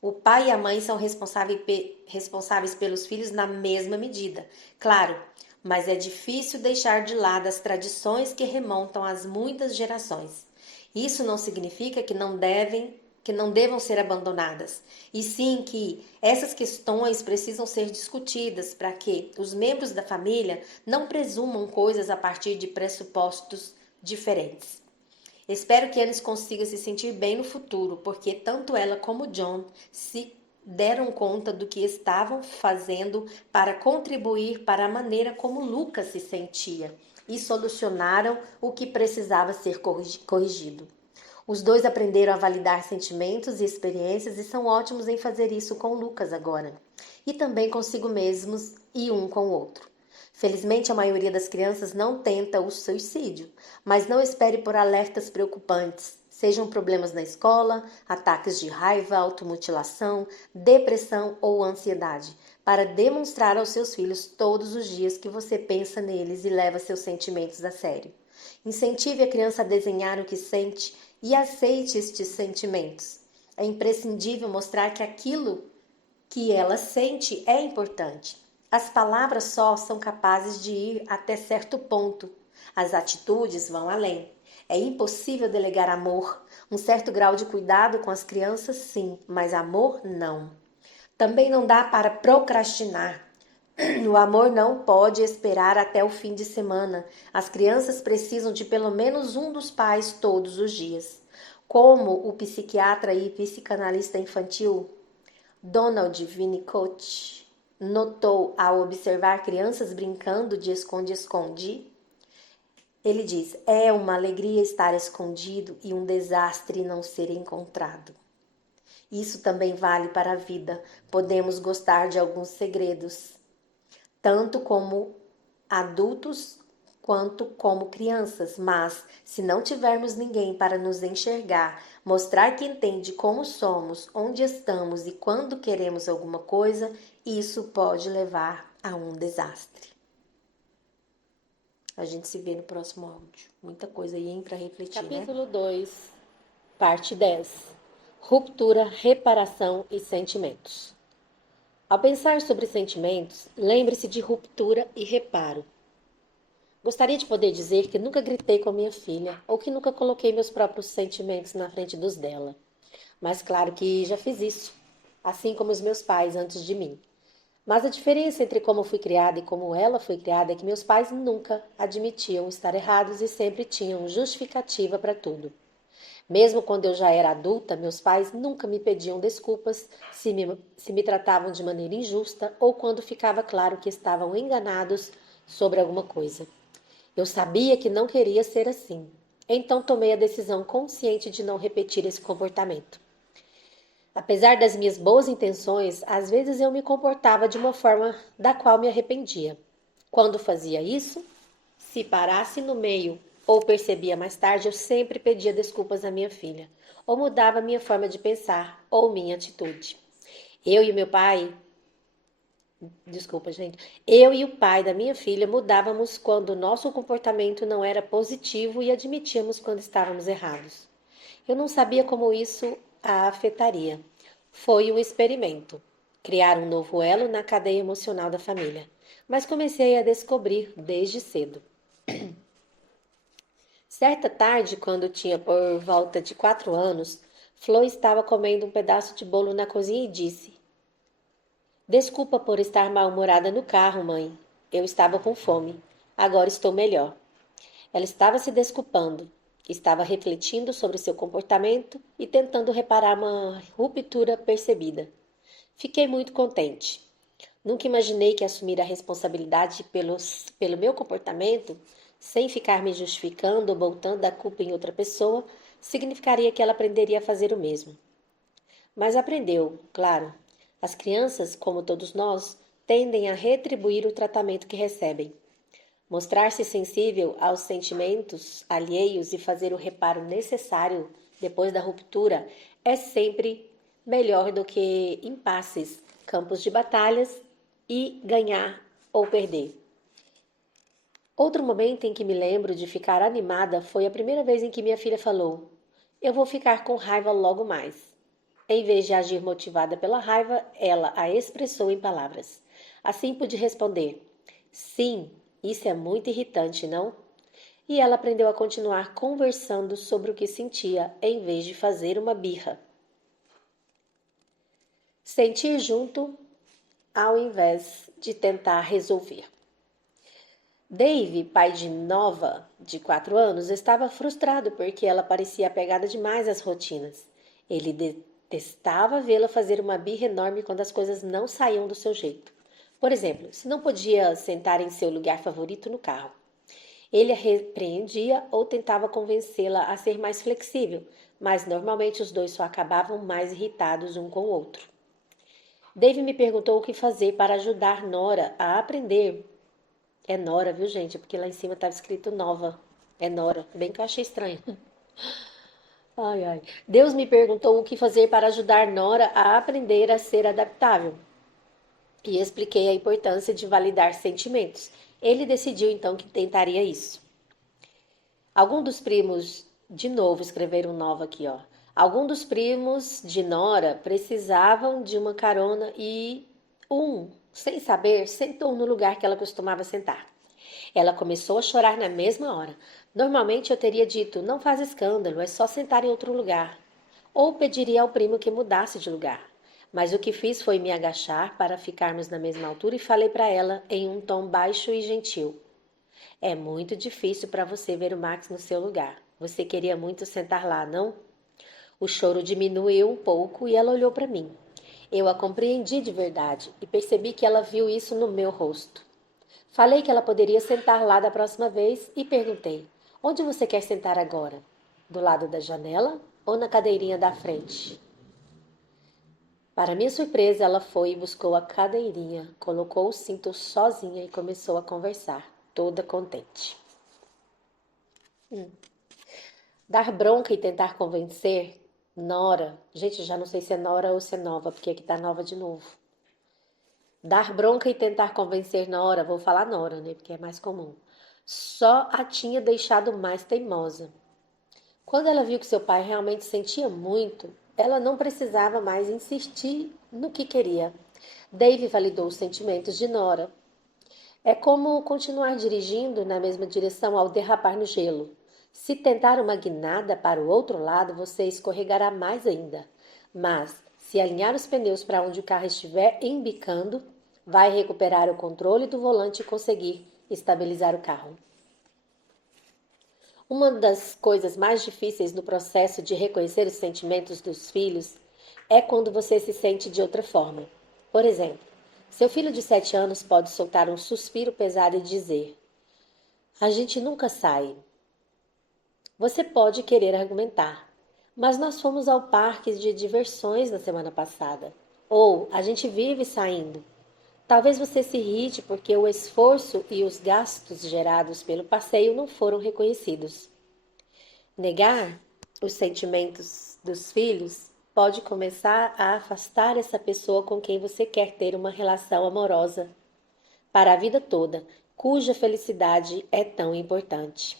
O pai e a mãe são responsáveis pelos filhos na mesma medida, claro, mas é difícil deixar de lado as tradições que remontam às muitas gerações. Isso não significa que não devam ser abandonadas, e sim que essas questões precisam ser discutidas para que os membros da família não presumam coisas a partir de pressupostos diferentes. Espero que eles consigam se sentir bem no futuro, porque tanto ela como John se deram conta do que estavam fazendo para contribuir para a maneira como Lucas se sentia e solucionaram o que precisava ser corrigido. Os dois aprenderam a validar sentimentos e experiências e são ótimos em fazer isso com Lucas agora, e também consigo mesmos e um com o outro. Felizmente, a maioria das crianças não tenta o suicídio, mas não espere por alertas preocupantes, sejam problemas na escola, ataques de raiva, automutilação, depressão ou ansiedade, para demonstrar aos seus filhos todos os dias que você pensa neles e leva seus sentimentos a sério. Incentive a criança a desenhar o que sente e aceite estes sentimentos. É imprescindível mostrar que aquilo que ela sente é importante. As palavras só são capazes de ir até certo ponto. As atitudes vão além. É impossível delegar amor. Um certo grau de cuidado com as crianças, sim, mas amor, não. Também não dá para procrastinar. O amor não pode esperar até o fim de semana. As crianças precisam de pelo menos um dos pais todos os dias. Como o psiquiatra e psicanalista infantil Donald Winnicott notou ao observar crianças brincando de esconde-esconde, ele diz: é uma alegria estar escondido e um desastre não ser encontrado. Isso também vale para a vida. Podemos gostar de alguns segredos, tanto como adultos quanto como crianças, mas se não tivermos ninguém para nos enxergar, mostrar que entende como somos, onde estamos e quando queremos alguma coisa, isso pode levar a um desastre. A gente se vê no próximo áudio. Muita coisa aí para refletir, Capítulo 2, parte 10. Ruptura, reparação e sentimentos. Ao pensar sobre sentimentos, lembre-se de ruptura e reparo. Gostaria de poder dizer que nunca gritei com minha filha ou que nunca coloquei meus próprios sentimentos na frente dos dela. Mas claro que já fiz isso, assim como os meus pais antes de mim. Mas a diferença entre como fui criada e como ela foi criada é que meus pais nunca admitiam estar errados e sempre tinham justificativa para tudo. Mesmo quando eu já era adulta, meus pais nunca me pediam desculpas se me tratavam de maneira injusta ou quando ficava claro que estavam enganados sobre alguma coisa. Eu sabia que não queria ser assim. Então tomei a decisão consciente de não repetir esse comportamento. Apesar das minhas boas intenções, às vezes eu me comportava de uma forma da qual me arrependia. Quando fazia isso, se parasse no meio ou percebia mais tarde, eu sempre pedia desculpas à minha filha, ou mudava minha forma de pensar ou minha atitude. Eu e meu pai, desculpa, gente, eu e o pai da minha filha mudávamos quando o nosso comportamento não era positivo e admitíamos quando estávamos errados. Eu não sabia como isso a afetaria. Foi um experimento, criar um novo elo na cadeia emocional da família, mas comecei a descobrir desde cedo. Certa tarde, quando tinha por volta de 4 anos, Flo estava comendo um pedaço de bolo na cozinha e disse: Desculpa por estar mal-humorada no carro, mãe. Eu estava com fome. Agora estou melhor. Ela estava se desculpando, estava refletindo sobre seu comportamento e tentando reparar uma ruptura percebida. Fiquei muito contente. Nunca imaginei que assumir a responsabilidade pelo meu comportamento, sem ficar me justificando ou botando a culpa em outra pessoa, significaria que ela aprenderia a fazer o mesmo. Mas aprendeu, claro. As crianças, como todos nós, tendem a retribuir o tratamento que recebem. Mostrar-se sensível aos sentimentos alheios e fazer o reparo necessário depois da ruptura é sempre melhor do que impasses, campos de batalhas e ganhar ou perder. Outro momento em que me lembro de ficar animada foi a primeira vez em que minha filha falou: Eu vou ficar com raiva logo mais. Em vez de agir motivada pela raiva, ela a expressou em palavras. Assim pude responder: Sim, isso é muito irritante, não? E ela aprendeu a continuar conversando sobre o que sentia, em vez de fazer uma birra. Sentir junto ao invés de tentar resolver. Dave, pai de Nova, de 4 anos, estava frustrado porque ela parecia apegada demais às rotinas. Ele detestava vê-la fazer uma birra enorme quando as coisas não saíam do seu jeito. Por exemplo, se não podia sentar em seu lugar favorito no carro. Ele a repreendia ou tentava convencê-la a ser mais flexível, mas normalmente os dois só acabavam mais irritados um com o outro. Dave me perguntou o que fazer para ajudar Nora a aprender. É Nora, viu, gente? Porque lá em cima estava escrito Nova. É Nora. Bem que eu achei estranho. Ai, ai. Deus me perguntou o que fazer para ajudar Nora a aprender a ser adaptável. E expliquei a importância de validar sentimentos. Ele decidiu então que tentaria isso. Algum dos primos, de novo, escreveram Nova aqui, ó. Algum dos primos de Nora precisavam de uma carona e sem saber, sentou no lugar que ela costumava sentar. Ela começou a chorar na mesma hora. Normalmente eu teria dito: não faz escândalo, é só sentar em outro lugar. Ou pediria ao primo que mudasse de lugar. Mas o que fiz foi me agachar para ficarmos na mesma altura e falei para ela em um tom baixo e gentil: É muito difícil para você ver o Max no seu lugar. Você queria muito sentar lá, não? O choro diminuiu um pouco e ela olhou para mim. Eu a compreendi de verdade e percebi que ela viu isso no meu rosto. Falei que ela poderia sentar lá da próxima vez e perguntei: Onde você quer sentar agora? Do lado da janela ou na cadeirinha da frente? Para minha surpresa, ela foi e buscou a cadeirinha, colocou o cinto sozinha e começou a conversar, toda contente. Dar bronca e tentar convencer Nora. Gente, já não sei se é Nora ou se é Nova, porque aqui tá Nova de novo. Dar bronca e tentar convencer Nora, vou falar Nora, né? Porque é mais comum. Só a tinha deixado mais teimosa. Quando ela viu que seu pai realmente sentia muito, ela não precisava mais insistir no que queria. Dave validou os sentimentos de Nora. É como continuar dirigindo na mesma direção ao derrapar no gelo. Se tentar uma guinada para o outro lado, você escorregará mais ainda. Mas, se alinhar os pneus para onde o carro estiver embicando, vai recuperar o controle do volante e conseguir estabilizar o carro. Uma das coisas mais difíceis no processo de reconhecer os sentimentos dos filhos é quando você se sente de outra forma. Por exemplo, seu filho de 7 anos pode soltar um suspiro pesado e dizer: a gente nunca sai. Você pode querer argumentar, mas nós fomos ao parque de diversões na semana passada. Ou a gente vive saindo. Talvez você se irrite porque o esforço e os gastos gerados pelo passeio não foram reconhecidos. Negar os sentimentos dos filhos pode começar a afastar essa pessoa com quem você quer ter uma relação amorosa para a vida toda, cuja felicidade é tão importante.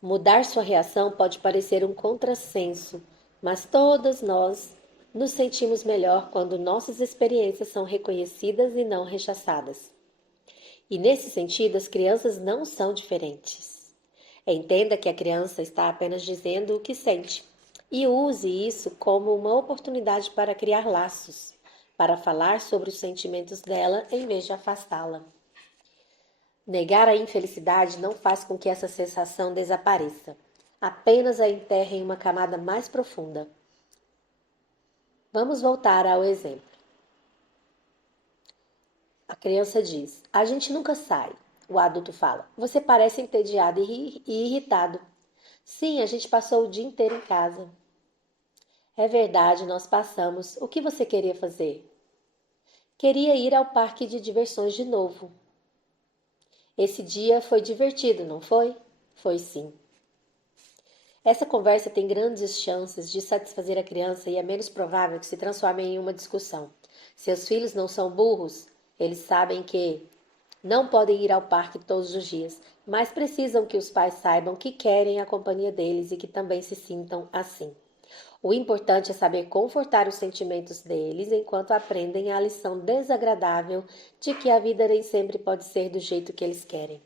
Mudar sua reação pode parecer um contrassenso, mas todas nós nos sentimos melhor quando nossas experiências são reconhecidas e não rechaçadas. E nesse sentido, as crianças não são diferentes. Entenda que a criança está apenas dizendo o que sente e use isso como uma oportunidade para criar laços, para falar sobre os sentimentos dela em vez de afastá-la. Negar a infelicidade não faz com que essa sensação desapareça, apenas a enterra em uma camada mais profunda. Vamos voltar ao exemplo. A criança diz: a gente nunca sai. O adulto fala: você parece entediado e irritado. Sim, a gente passou o dia inteiro em casa. É verdade, nós passamos. O que você queria fazer? Queria ir ao parque de diversões de novo. Esse dia foi divertido, não foi? Foi sim. Essa conversa tem grandes chances de satisfazer a criança e é menos provável que se transforme em uma discussão. Seus filhos não são burros, eles sabem que não podem ir ao parque todos os dias, mas precisam que os pais saibam que querem a companhia deles e que também se sintam assim. O importante é saber confortar os sentimentos deles enquanto aprendem a lição desagradável de que a vida nem sempre pode ser do jeito que eles querem.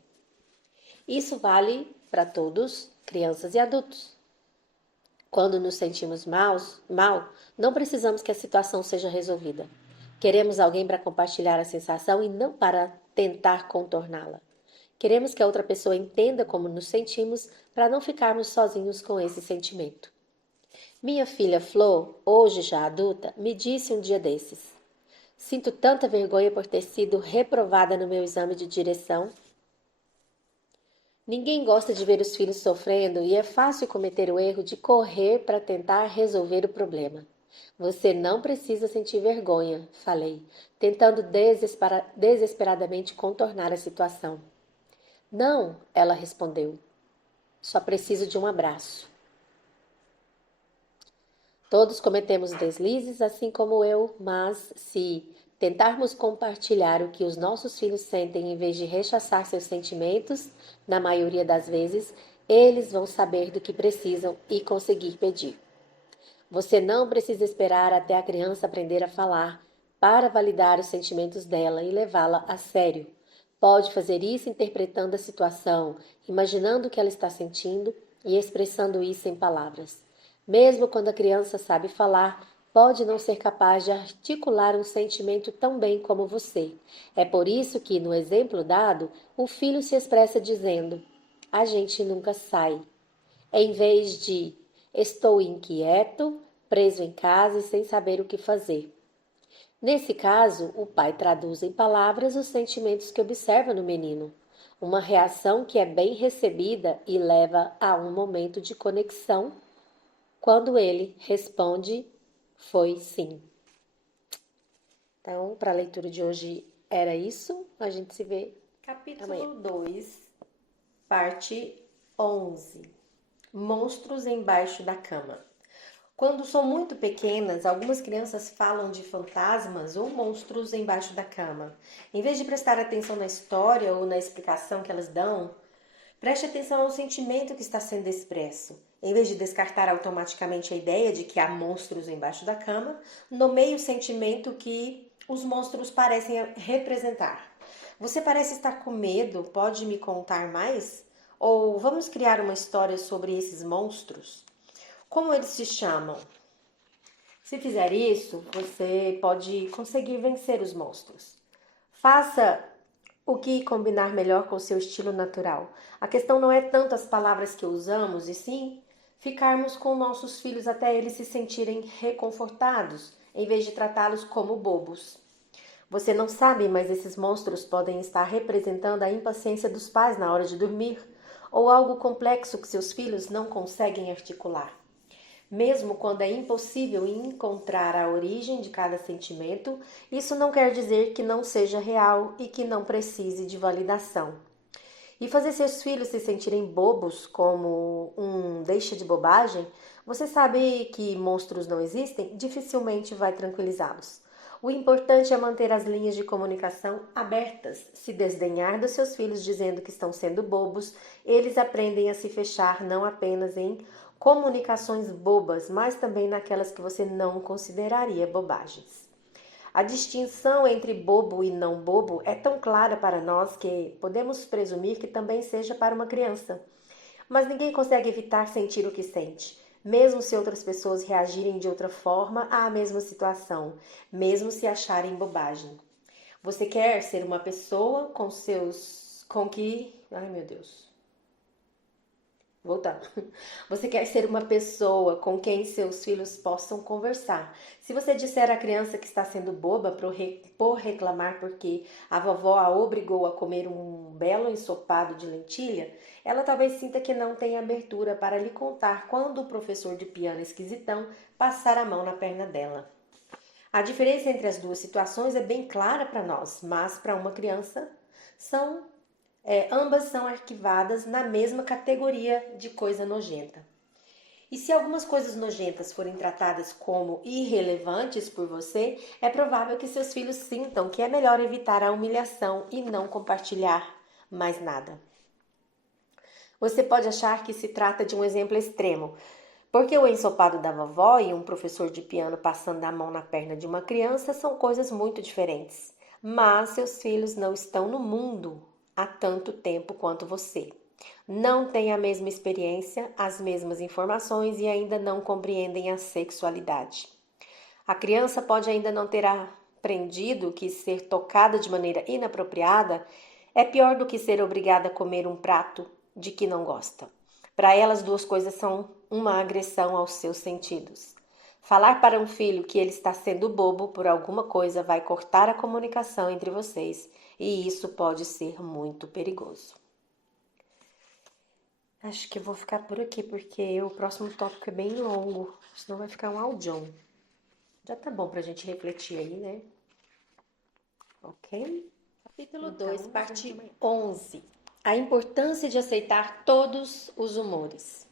Isso vale para todos, crianças e adultos. Quando nos sentimos mal, não precisamos que a situação seja resolvida. Queremos alguém para compartilhar a sensação e não para tentar contorná-la. Queremos que a outra pessoa entenda como nos sentimos para não ficarmos sozinhos com esse sentimento. Minha filha Flor, hoje já adulta, me disse um dia desses: sinto tanta vergonha por ter sido reprovada no meu exame de direção. Ninguém gosta de ver os filhos sofrendo e é fácil cometer o erro de correr para tentar resolver o problema. Você não precisa sentir vergonha, falei, tentando desesperadamente contornar a situação. Não, ela respondeu. Só preciso de um abraço. Todos cometemos deslizes, assim como eu, mas se tentarmos compartilhar o que os nossos filhos sentem em vez de rechaçar seus sentimentos, na maioria das vezes, eles vão saber do que precisam e conseguir pedir. Você não precisa esperar até a criança aprender a falar para validar os sentimentos dela e levá-la a sério. Pode fazer isso interpretando a situação, imaginando o que ela está sentindo e expressando isso em palavras. Mesmo quando a criança sabe falar, pode não ser capaz de articular um sentimento tão bem como você. É por isso que, no exemplo dado, o filho se expressa dizendo: a gente nunca sai. Em vez de estou inquieto, preso em casa e sem saber o que fazer. Nesse caso, o pai traduz em palavras os sentimentos que observa no menino. Uma reação que é bem recebida e leva a um momento de conexão quando ele responde, foi sim. Então, para a leitura de hoje era isso. A gente se vê Capítulo 2, parte 11. Monstros embaixo da cama. Quando são muito pequenas, algumas crianças falam de fantasmas ou monstros embaixo da cama. Em vez de prestar atenção na história ou na explicação que elas dão, preste atenção ao sentimento que está sendo expresso. Em vez de descartar automaticamente a ideia de que há monstros embaixo da cama, nomeie o sentimento que os monstros parecem representar. Você parece estar com medo, pode me contar mais? Ou vamos criar uma história sobre esses monstros? Como eles se chamam? Se fizer isso, você pode conseguir vencer os monstros. Faça o que combinar melhor com seu estilo natural. A questão não é tanto as palavras que usamos, e sim ficarmos com nossos filhos até eles se sentirem reconfortados, em vez de tratá-los como bobos. Você não sabe, mas esses monstros podem estar representando a impaciência dos pais na hora de dormir, ou algo complexo que seus filhos não conseguem articular. Mesmo quando é impossível encontrar a origem de cada sentimento, isso não quer dizer que não seja real e que não precise de validação. E fazer seus filhos se sentirem bobos, como um deixa de bobagem, você sabe que monstros não existem, dificilmente vai tranquilizá-los. O importante é manter as linhas de comunicação abertas. Se desdenhar dos seus filhos dizendo que estão sendo bobos, eles aprendem a se fechar não apenas em comunicações bobas, mas também naquelas que você não consideraria bobagens. A distinção entre bobo e não bobo é tão clara para nós que podemos presumir que também seja para uma criança. Mas ninguém consegue evitar sentir o que sente, mesmo se outras pessoas reagirem de outra forma à mesma situação, mesmo se acharem bobagem. Você quer ser uma pessoa com que... Ai, meu Deus. Voltando. Você quer ser uma pessoa com quem seus filhos possam conversar. Se você disser à criança que está sendo boba por reclamar porque a vovó a obrigou a comer um belo ensopado de lentilha, ela talvez sinta que não tem abertura para lhe contar quando o professor de piano esquisitão passar a mão na perna dela. A diferença entre as duas situações é bem clara para nós, mas para uma criança ambas são arquivadas na mesma categoria de coisa nojenta. E se algumas coisas nojentas forem tratadas como irrelevantes por você, é provável que seus filhos sintam que é melhor evitar a humilhação e não compartilhar mais nada. Você pode achar que se trata de um exemplo extremo, porque o ensopado da vovó e um professor de piano passando a mão na perna de uma criança são coisas muito diferentes. Mas seus filhos não estão no mundo há tanto tempo quanto você. Não têm a mesma experiência, as mesmas informações e ainda não compreendem a sexualidade. A criança pode ainda não ter aprendido que ser tocada de maneira inapropriada é pior do que ser obrigada a comer um prato de que não gosta. Para ela, as duas coisas são uma agressão aos seus sentidos. Falar para um filho que ele está sendo bobo por alguma coisa vai cortar a comunicação entre vocês, e isso pode ser muito perigoso. Acho que eu vou ficar por aqui, porque o próximo tópico é bem longo, senão vai ficar um audião. Já tá bom pra gente refletir aí, né? Ok? Capítulo 2, parte 11. A importância de aceitar todos os humores.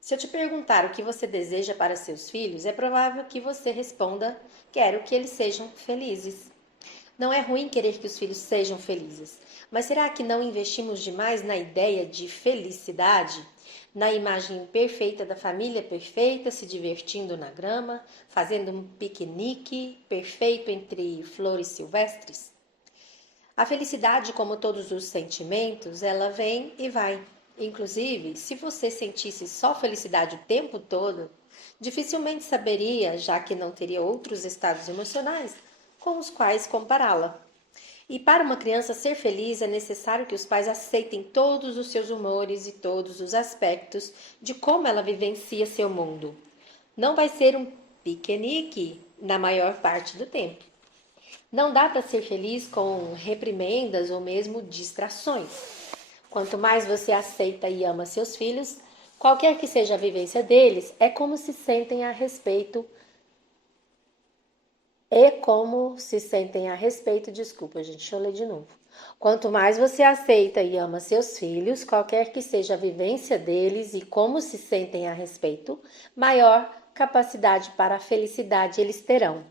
Se eu te perguntar o que você deseja para seus filhos, é provável que você responda: quero que eles sejam felizes. Não é ruim querer que os filhos sejam felizes, mas será que não investimos demais na ideia de felicidade? Na imagem perfeita da família perfeita, se divertindo na grama, fazendo um piquenique perfeito entre flores silvestres? A felicidade, como todos os sentimentos, ela vem e vai. Inclusive, se você sentisse só felicidade o tempo todo, dificilmente saberia, já que não teria outros estados emocionais com os quais compará-la. E para uma criança ser feliz é necessário que os pais aceitem todos os seus humores e todos os aspectos de como ela vivencia seu mundo. Não vai ser um piquenique na maior parte do tempo. Não dá para ser feliz com reprimendas ou mesmo distrações. Quanto mais você aceita e ama seus filhos, qualquer que seja a vivência deles, é como se sentem a respeito. Desculpa, gente, deixa eu ler de novo. Quanto mais você aceita e ama seus filhos, qualquer que seja a vivência deles e como se sentem a respeito, maior capacidade para a felicidade eles terão.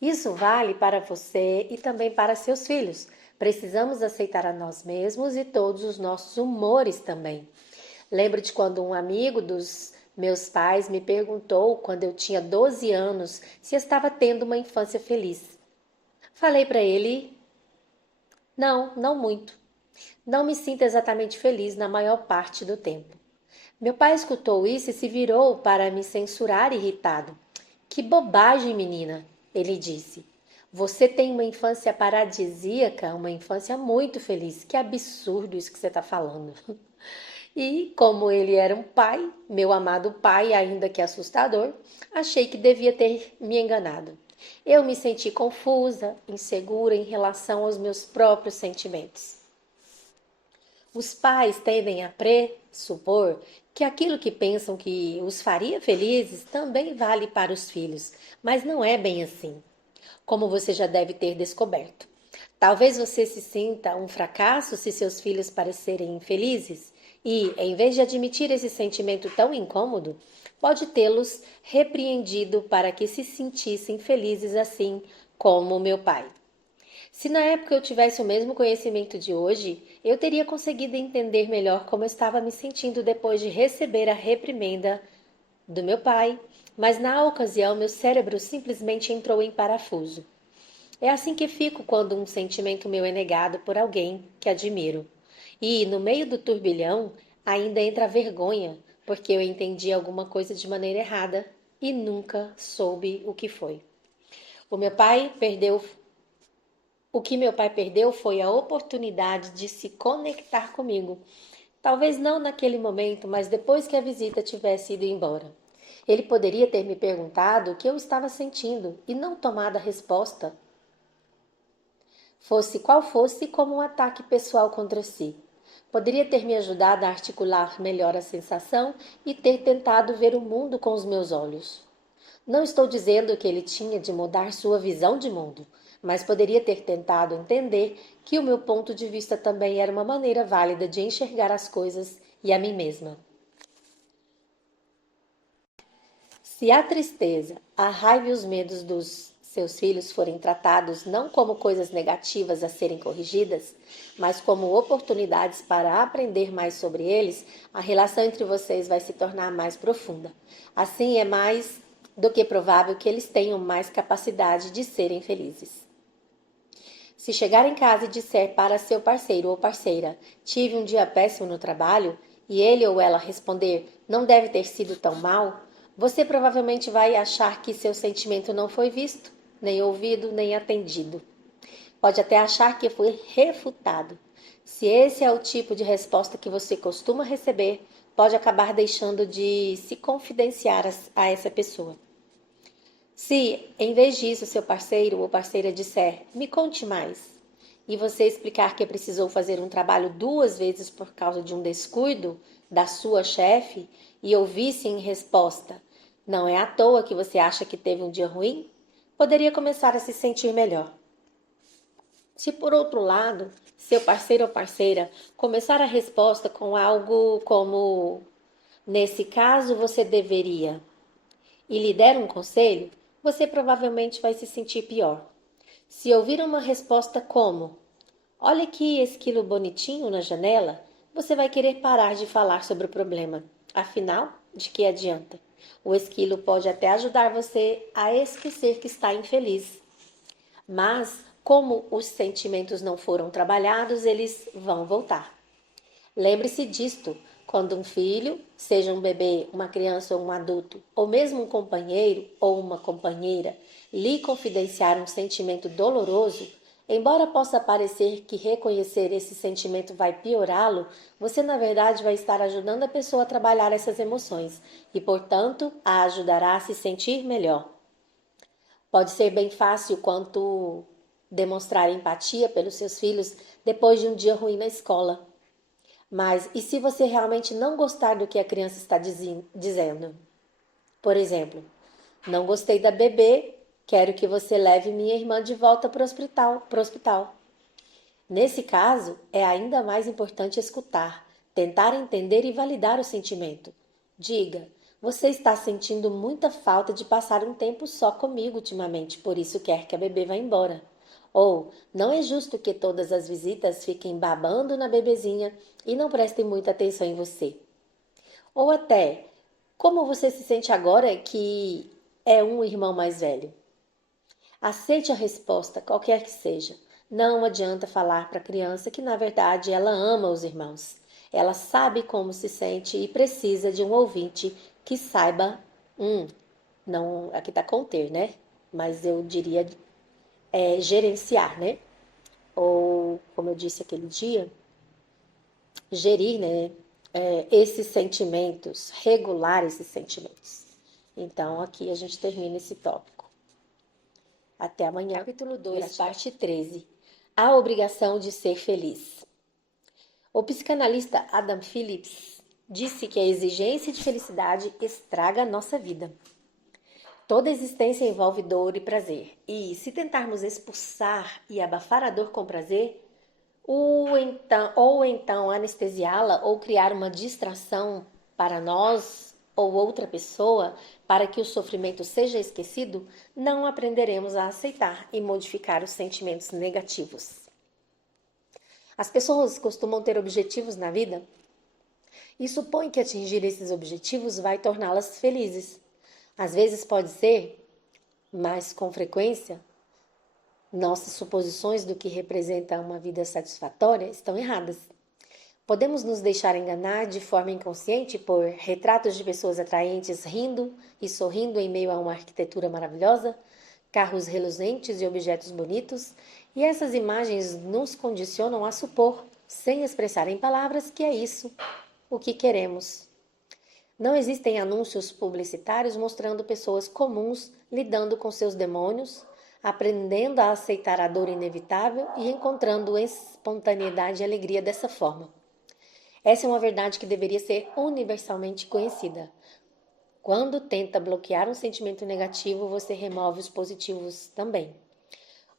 Isso vale para você e também para seus filhos. Precisamos aceitar a nós mesmos e todos os nossos humores também. Lembro de quando um amigo dos meus pais me perguntou, quando eu tinha 12 anos, se estava tendo uma infância feliz. Falei para ele, não muito. Não me sinto exatamente feliz na maior parte do tempo. Meu pai escutou isso e se virou para me censurar irritado. Que bobagem, menina, ele disse. Você tem uma infância paradisíaca, uma infância muito feliz. Que absurdo isso que você está falando. E como ele era um pai, meu amado pai, ainda que assustador, achei que devia ter me enganado. Eu me senti confusa, insegura em relação aos meus próprios sentimentos. Os pais tendem a pressupor que aquilo que pensam que os faria felizes também vale para os filhos, mas não é bem assim, como você já deve ter descoberto. Talvez você se sinta um fracasso se seus filhos parecerem infelizes e, em vez de admitir esse sentimento tão incômodo, pode tê-los repreendido para que se sentissem felizes assim como meu pai. Se na época eu tivesse o mesmo conhecimento de hoje, eu teria conseguido entender melhor como eu estava me sentindo depois de receber a reprimenda do meu pai, mas na ocasião meu cérebro simplesmente entrou em parafuso. É assim que fico quando um sentimento meu é negado por alguém que admiro. E, no meio do turbilhão, ainda entra a vergonha, porque eu entendi alguma coisa de maneira errada e nunca soube o que foi. O meu pai perdeu O que meu pai perdeu foi a oportunidade de se conectar comigo. Talvez não naquele momento, mas depois que a visita tivesse ido embora. Ele poderia ter me perguntado o que eu estava sentindo e não tomado a resposta, fosse qual fosse, como um ataque pessoal contra si. Poderia ter me ajudado a articular melhor a sensação e ter tentado ver o mundo com os meus olhos. Não estou dizendo que ele tinha de mudar sua visão de mundo, mas poderia ter tentado entender que o meu ponto de vista também era uma maneira válida de enxergar as coisas e a mim mesma. Se a tristeza, a raiva e os medos dos seus filhos forem tratados não como coisas negativas a serem corrigidas, mas como oportunidades para aprender mais sobre eles, a relação entre vocês vai se tornar mais profunda. Assim, é mais do que provável que eles tenham mais capacidade de serem felizes. Se chegar em casa e disser para seu parceiro ou parceira: tive um dia péssimo no trabalho, e ele ou ela responder: não deve ter sido tão mal, você provavelmente vai achar que seu sentimento não foi visto, nem ouvido, nem atendido. Pode até achar que foi refutado. Se esse é o tipo de resposta que você costuma receber, pode acabar deixando de se confidenciar a essa pessoa. Se, em vez disso, seu parceiro ou parceira disser, me conte mais, e você explicar que precisou fazer um trabalho 2 vezes por causa de um descuido da sua chefe e ouvisse em resposta, não é à toa que você acha que teve um dia ruim, poderia começar a se sentir melhor. Se, por outro lado, seu parceiro ou parceira começar a resposta com algo como, nesse caso você deveria, e lhe der um conselho, você provavelmente vai se sentir pior. Se ouvir uma resposta como: olha que esquilo bonitinho na janela, você vai querer parar de falar sobre o problema. Afinal, de que adianta? O esquilo pode até ajudar você a esquecer que está infeliz. Mas, como os sentimentos não foram trabalhados, eles vão voltar. Lembre-se disto, quando um filho, seja um bebê, uma criança ou um adulto, ou mesmo um companheiro ou uma companheira, lhe confidenciar um sentimento doloroso, embora possa parecer que reconhecer esse sentimento vai piorá-lo, você na verdade vai estar ajudando a pessoa a trabalhar essas emoções e, portanto, a ajudará a se sentir melhor. Pode ser bem fácil quanto demonstrar empatia pelos seus filhos depois de um dia ruim na escola. Mas e se você realmente não gostar do que a criança está dizendo? Por exemplo, não gostei da bebê, quero que você leve minha irmã de volta para o hospital. Nesse caso, é ainda mais importante escutar, tentar entender e validar o sentimento. Diga, você está sentindo muita falta de passar um tempo só comigo ultimamente, por isso quer que a bebê vá embora. Ou, não é justo que todas as visitas fiquem babando na bebezinha e não prestem muita atenção em você. Ou até, como você se sente agora que é um irmão mais velho? Aceite a resposta, qualquer que seja. Não adianta falar para a criança que, na verdade, ela ama os irmãos. Ela sabe como se sente e precisa de um ouvinte que saiba, não, aqui está com ter, né? Mas eu diria gerenciar, né? Ou, como eu disse aquele dia, gerir, né? Esses sentimentos, regular esses sentimentos. Então, aqui a gente termina esse tópico. Até amanhã. Capítulo 2, parte 13. A obrigação de ser feliz. O psicanalista Adam Phillips disse que a exigência de felicidade estraga a nossa vida. Toda existência envolve dor e prazer, e se tentarmos expulsar e abafar a dor com prazer, ou então anestesiá-la ou criar uma distração para nós ou outra pessoa para que o sofrimento seja esquecido, não aprenderemos a aceitar e modificar os sentimentos negativos. As pessoas costumam ter objetivos na vida e supõem que atingir esses objetivos vai torná-las felizes. Às vezes pode ser, mas com frequência, nossas suposições do que representa uma vida satisfatória estão erradas. Podemos nos deixar enganar de forma inconsciente por retratos de pessoas atraentes rindo e sorrindo em meio a uma arquitetura maravilhosa, carros reluzentes e objetos bonitos, e essas imagens nos condicionam a supor, sem expressar em palavras, que é isso o que queremos. Não existem anúncios publicitários mostrando pessoas comuns lidando com seus demônios, aprendendo a aceitar a dor inevitável e encontrando espontaneidade e alegria dessa forma. Essa é uma verdade que deveria ser universalmente conhecida. Quando tenta bloquear um sentimento negativo, você remove os positivos também.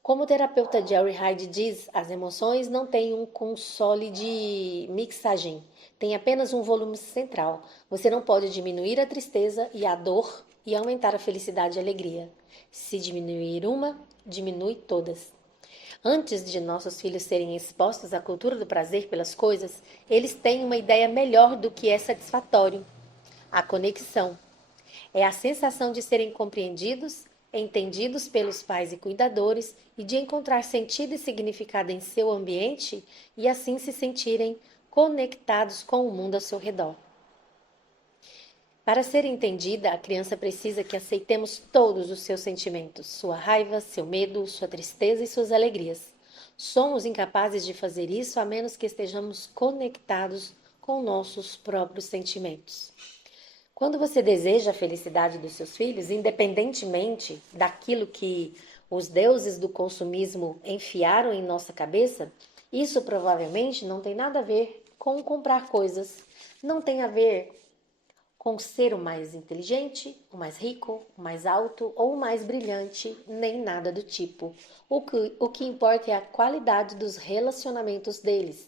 Como o terapeuta Jerry Hyde diz, as emoções não têm um console de mixagem, tem apenas um volume central. Você não pode diminuir a tristeza e a dor e aumentar a felicidade e a alegria. Se diminuir uma, diminui todas. Antes de nossos filhos serem expostos à cultura do prazer pelas coisas, eles têm uma ideia melhor do que é satisfatório: a conexão. É a sensação de serem compreendidos, entendidos pelos pais e cuidadores e de encontrar sentido e significado em seu ambiente e assim se sentirem conectados com o mundo ao seu redor. Para ser entendida, a criança precisa que aceitemos todos os seus sentimentos, sua raiva, seu medo, sua tristeza e suas alegrias. Somos incapazes de fazer isso a menos que estejamos conectados com nossos próprios sentimentos. Quando você deseja a felicidade dos seus filhos, independentemente daquilo que os deuses do consumismo enfiaram em nossa cabeça, isso provavelmente não tem nada a ver com comprar coisas, não tem a ver com ser o mais inteligente, o mais rico, o mais alto ou o mais brilhante, nem nada do tipo. O que importa é a qualidade dos relacionamentos deles.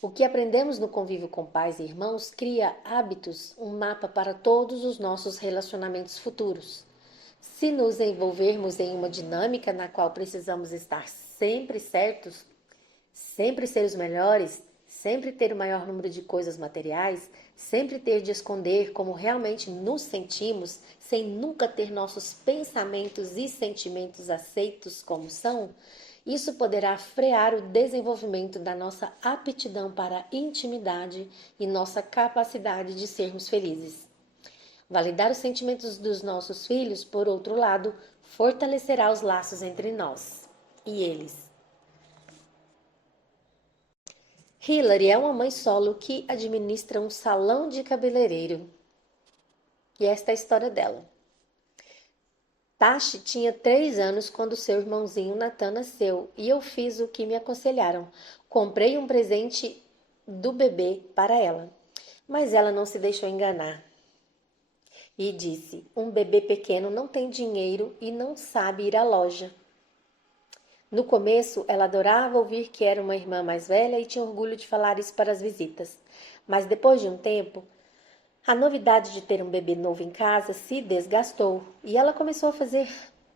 O que aprendemos no convívio com pais e irmãos cria hábitos, um mapa para todos os nossos relacionamentos futuros. Se nos envolvermos em uma dinâmica na qual precisamos estar sempre certos, sempre ser os melhores, sempre ter o maior número de coisas materiais, sempre ter de esconder como realmente nos sentimos, sem nunca ter nossos pensamentos e sentimentos aceitos como são, isso poderá frear o desenvolvimento da nossa aptidão para a intimidade e nossa capacidade de sermos felizes. Validar os sentimentos dos nossos filhos, por outro lado, fortalecerá os laços entre nós e eles. Hillary é uma mãe solo que administra um salão de cabeleireiro. E esta é a história dela. Tashi tinha 3 anos quando seu irmãozinho Nathan nasceu e eu fiz o que me aconselharam. Comprei um presente do bebê para ela. Mas ela não se deixou enganar e disse: um bebê pequeno não tem dinheiro e não sabe ir à loja. No começo, ela adorava ouvir que era uma irmã mais velha e tinha orgulho de falar isso para as visitas. Mas depois de um tempo, a novidade de ter um bebê novo em casa se desgastou e ela começou a fazer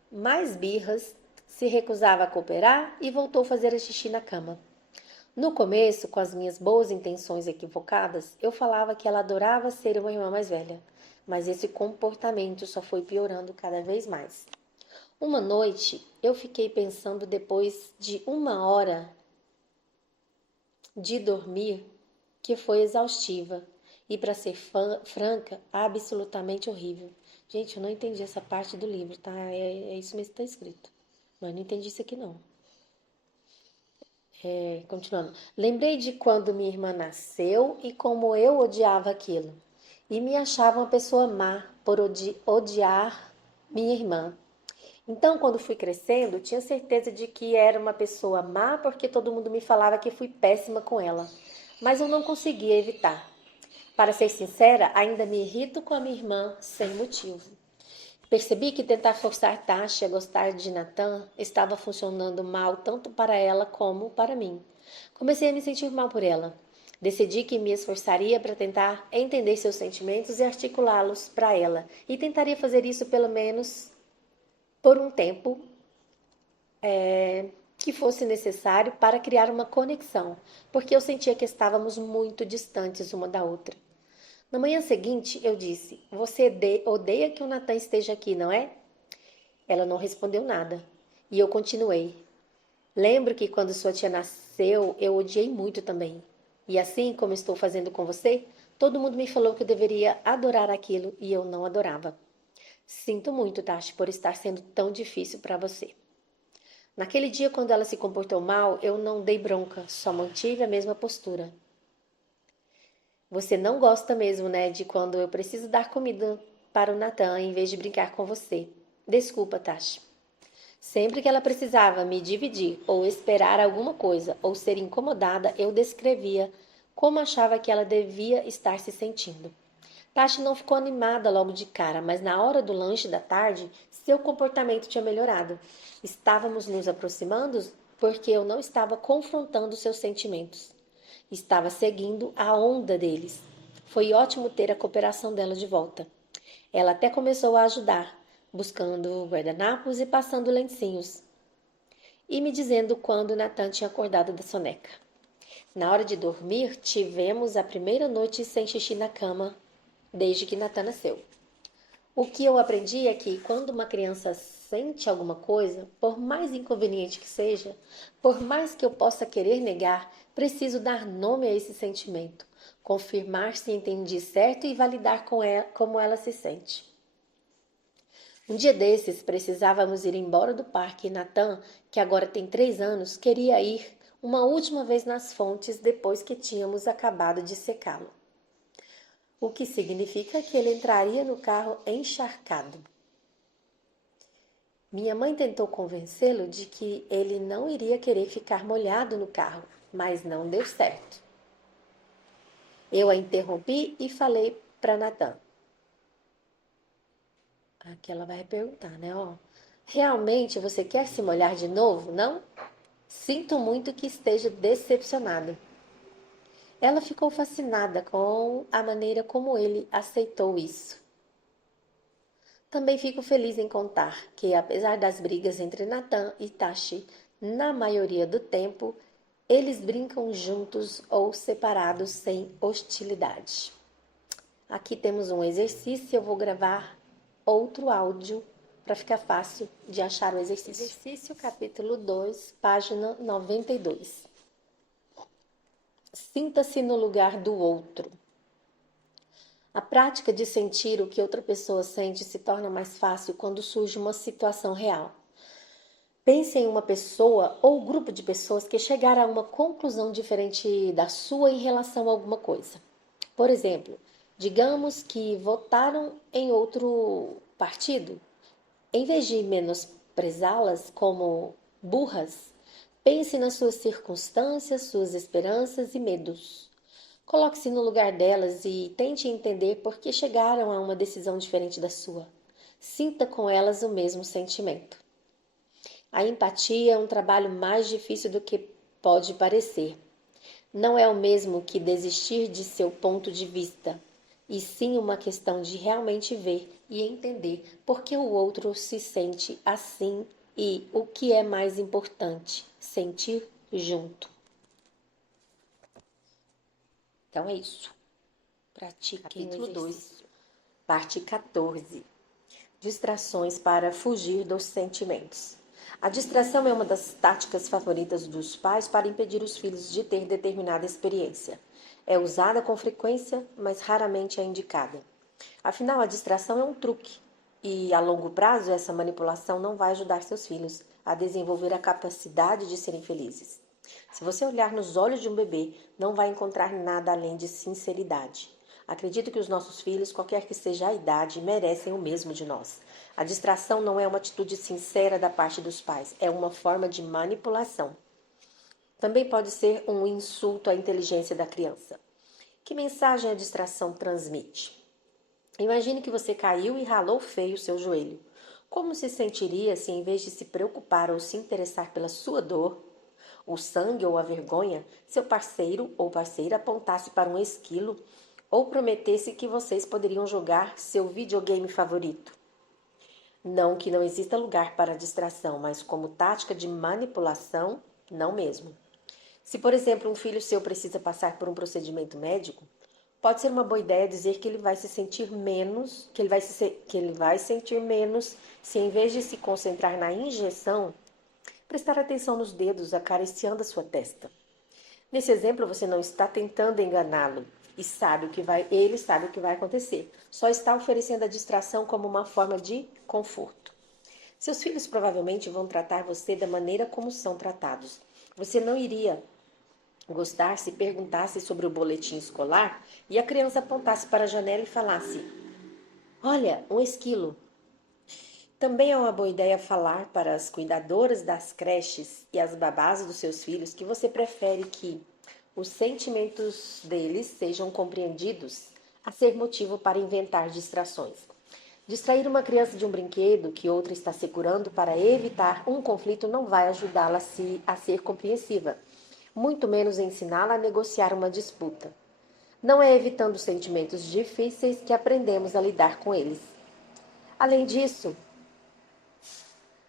mais birras, se recusava a cooperar e voltou a fazer xixi na cama. No começo, com as minhas boas intenções equivocadas, eu falava que ela adorava ser uma irmã mais velha, mas esse comportamento só foi piorando cada vez mais. Uma noite, eu fiquei pensando depois de 1 hora de dormir que foi exaustiva e, para ser franca, absolutamente horrível. Gente, eu não entendi essa parte do livro, tá? É isso mesmo que está escrito. Mas não entendi isso aqui não. Continuando. Lembrei de quando minha irmã nasceu e como eu odiava aquilo. E me achava uma pessoa má por odiar minha irmã. Então, quando fui crescendo, tinha certeza de que era uma pessoa má porque todo mundo me falava que fui péssima com ela. Mas eu não conseguia evitar. Para ser sincera, ainda me irrito com a minha irmã sem motivo. Percebi que tentar forçar Tasha a gostar de Nathan estava funcionando mal tanto para ela como para mim. Comecei a me sentir mal por ela. Decidi que me esforçaria para tentar entender seus sentimentos e articulá-los para ela, e tentaria fazer isso pelo menos por um tempo que fosse necessário para criar uma conexão, porque eu sentia que estávamos muito distantes uma da outra. Na manhã seguinte, eu disse: Você odeia que o Nathan esteja aqui, não é? Ela não respondeu nada. E eu continuei: Lembro que quando sua tia nasceu, eu odiei muito também. E assim como estou fazendo com você, todo mundo me falou que eu deveria adorar aquilo e eu não adorava. Sinto muito, Tati, por estar sendo tão difícil para você. Naquele dia, quando ela se comportou mal, eu não dei bronca, só mantive a mesma postura. Você não gosta mesmo, né, de quando eu preciso dar comida para o Natan em vez de brincar com você. Desculpa, Tati. Sempre que ela precisava me dividir ou esperar alguma coisa ou ser incomodada, eu descrevia como achava que ela devia estar se sentindo. Tati não ficou animada logo de cara, mas na hora do lanche da tarde, seu comportamento tinha melhorado. Estávamos nos aproximando porque eu não estava confrontando seus sentimentos. Estava seguindo a onda deles. Foi ótimo ter a cooperação dela de volta. Ela até começou a ajudar, buscando guardanapos e passando lencinhos, e me dizendo quando Natan tinha acordado da soneca. Na hora de dormir, tivemos a primeira noite sem xixi na cama desde que Natan nasceu. O que eu aprendi é que quando uma criança sente alguma coisa, por mais inconveniente que seja, por mais que eu possa querer negar, preciso dar nome a esse sentimento, confirmar se entendi certo e validar com ela, como ela se sente. Um dia desses, precisávamos ir embora do parque e Natan, que agora tem 3 anos, queria ir uma última vez nas fontes depois que tínhamos acabado de secá-lo. O que significa que ele entraria no carro encharcado. Minha mãe tentou convencê-lo de que ele não iria querer ficar molhado no carro, mas não deu certo. Eu a interrompi e falei para Natan. Aqui ela vai perguntar, né? Realmente você quer se molhar de novo, não? Sinto muito que esteja decepcionado. Ela ficou fascinada com a maneira como ele aceitou isso. Também fico feliz em contar que, apesar das brigas entre Natan e Tashi, na maioria do tempo, eles brincam juntos ou separados sem hostilidade. Aqui temos um exercício, eu vou gravar outro áudio para ficar fácil de achar o exercício. Exercício capítulo 2, página 92. Sinta-se no lugar do outro. A prática de sentir o que outra pessoa sente se torna mais fácil quando surge uma situação real. Pense em uma pessoa ou grupo de pessoas que chegaram a uma conclusão diferente da sua em relação a alguma coisa. Por exemplo, digamos que votaram em outro partido. Em vez de menosprezá-las como burras, pense nas suas circunstâncias, suas esperanças e medos. Coloque-se no lugar delas e tente entender por que chegaram a uma decisão diferente da sua. Sinta com elas o mesmo sentimento. A empatia é um trabalho mais difícil do que pode parecer. Não é o mesmo que desistir de seu ponto de vista, e sim uma questão de realmente ver e entender por que o outro se sente assim e, o que é mais importante, sentir junto. Então é isso. Pratiquem capítulo 2, parte 14. Distrações para fugir dos sentimentos. A distração é uma das táticas favoritas dos pais para impedir os filhos de ter determinada experiência. É usada com frequência, mas raramente é indicada. Afinal, a distração é um truque, e a longo prazo essa manipulação não vai ajudar seus filhos, a desenvolver a capacidade de serem felizes. Se você olhar nos olhos de um bebê, não vai encontrar nada além de sinceridade. Acredito que os nossos filhos, qualquer que seja a idade, merecem o mesmo de nós. A distração não é uma atitude sincera da parte dos pais, é uma forma de manipulação. Também pode ser um insulto à inteligência da criança. Que mensagem a distração transmite? Imagine que você caiu e ralou feio o seu joelho. Como se sentiria se, em vez de se preocupar ou se interessar pela sua dor, o sangue ou a vergonha, seu parceiro ou parceira apontasse para um esquilo ou prometesse que vocês poderiam jogar seu videogame favorito? Não que não exista lugar para distração, mas como tática de manipulação, não mesmo. Se, por exemplo, um filho seu precisa passar por um procedimento médico, pode ser uma boa ideia dizer que ele vai se sentir menos, que ele vai sentir menos se, em vez de se concentrar na injeção, prestar atenção nos dedos acariciando a sua testa. Nesse exemplo, você não está tentando enganá-lo e ele sabe o que vai acontecer. Só está oferecendo a distração como uma forma de conforto. Seus filhos provavelmente vão tratar você da maneira como são tratados. Você não iria gostar se perguntasse sobre o boletim escolar e a criança apontasse para a janela e falasse: "Olha, um esquilo." Também é uma boa ideia falar para as cuidadoras das creches e as babás dos seus filhos que você prefere que os sentimentos deles sejam compreendidos a ser motivo para inventar distrações. Distrair uma criança de um brinquedo que outra está segurando para evitar um conflito não vai ajudá-la a ser compreensiva, muito menos ensiná-la a negociar uma disputa. Não é evitando sentimentos difíceis que aprendemos a lidar com eles. Além disso,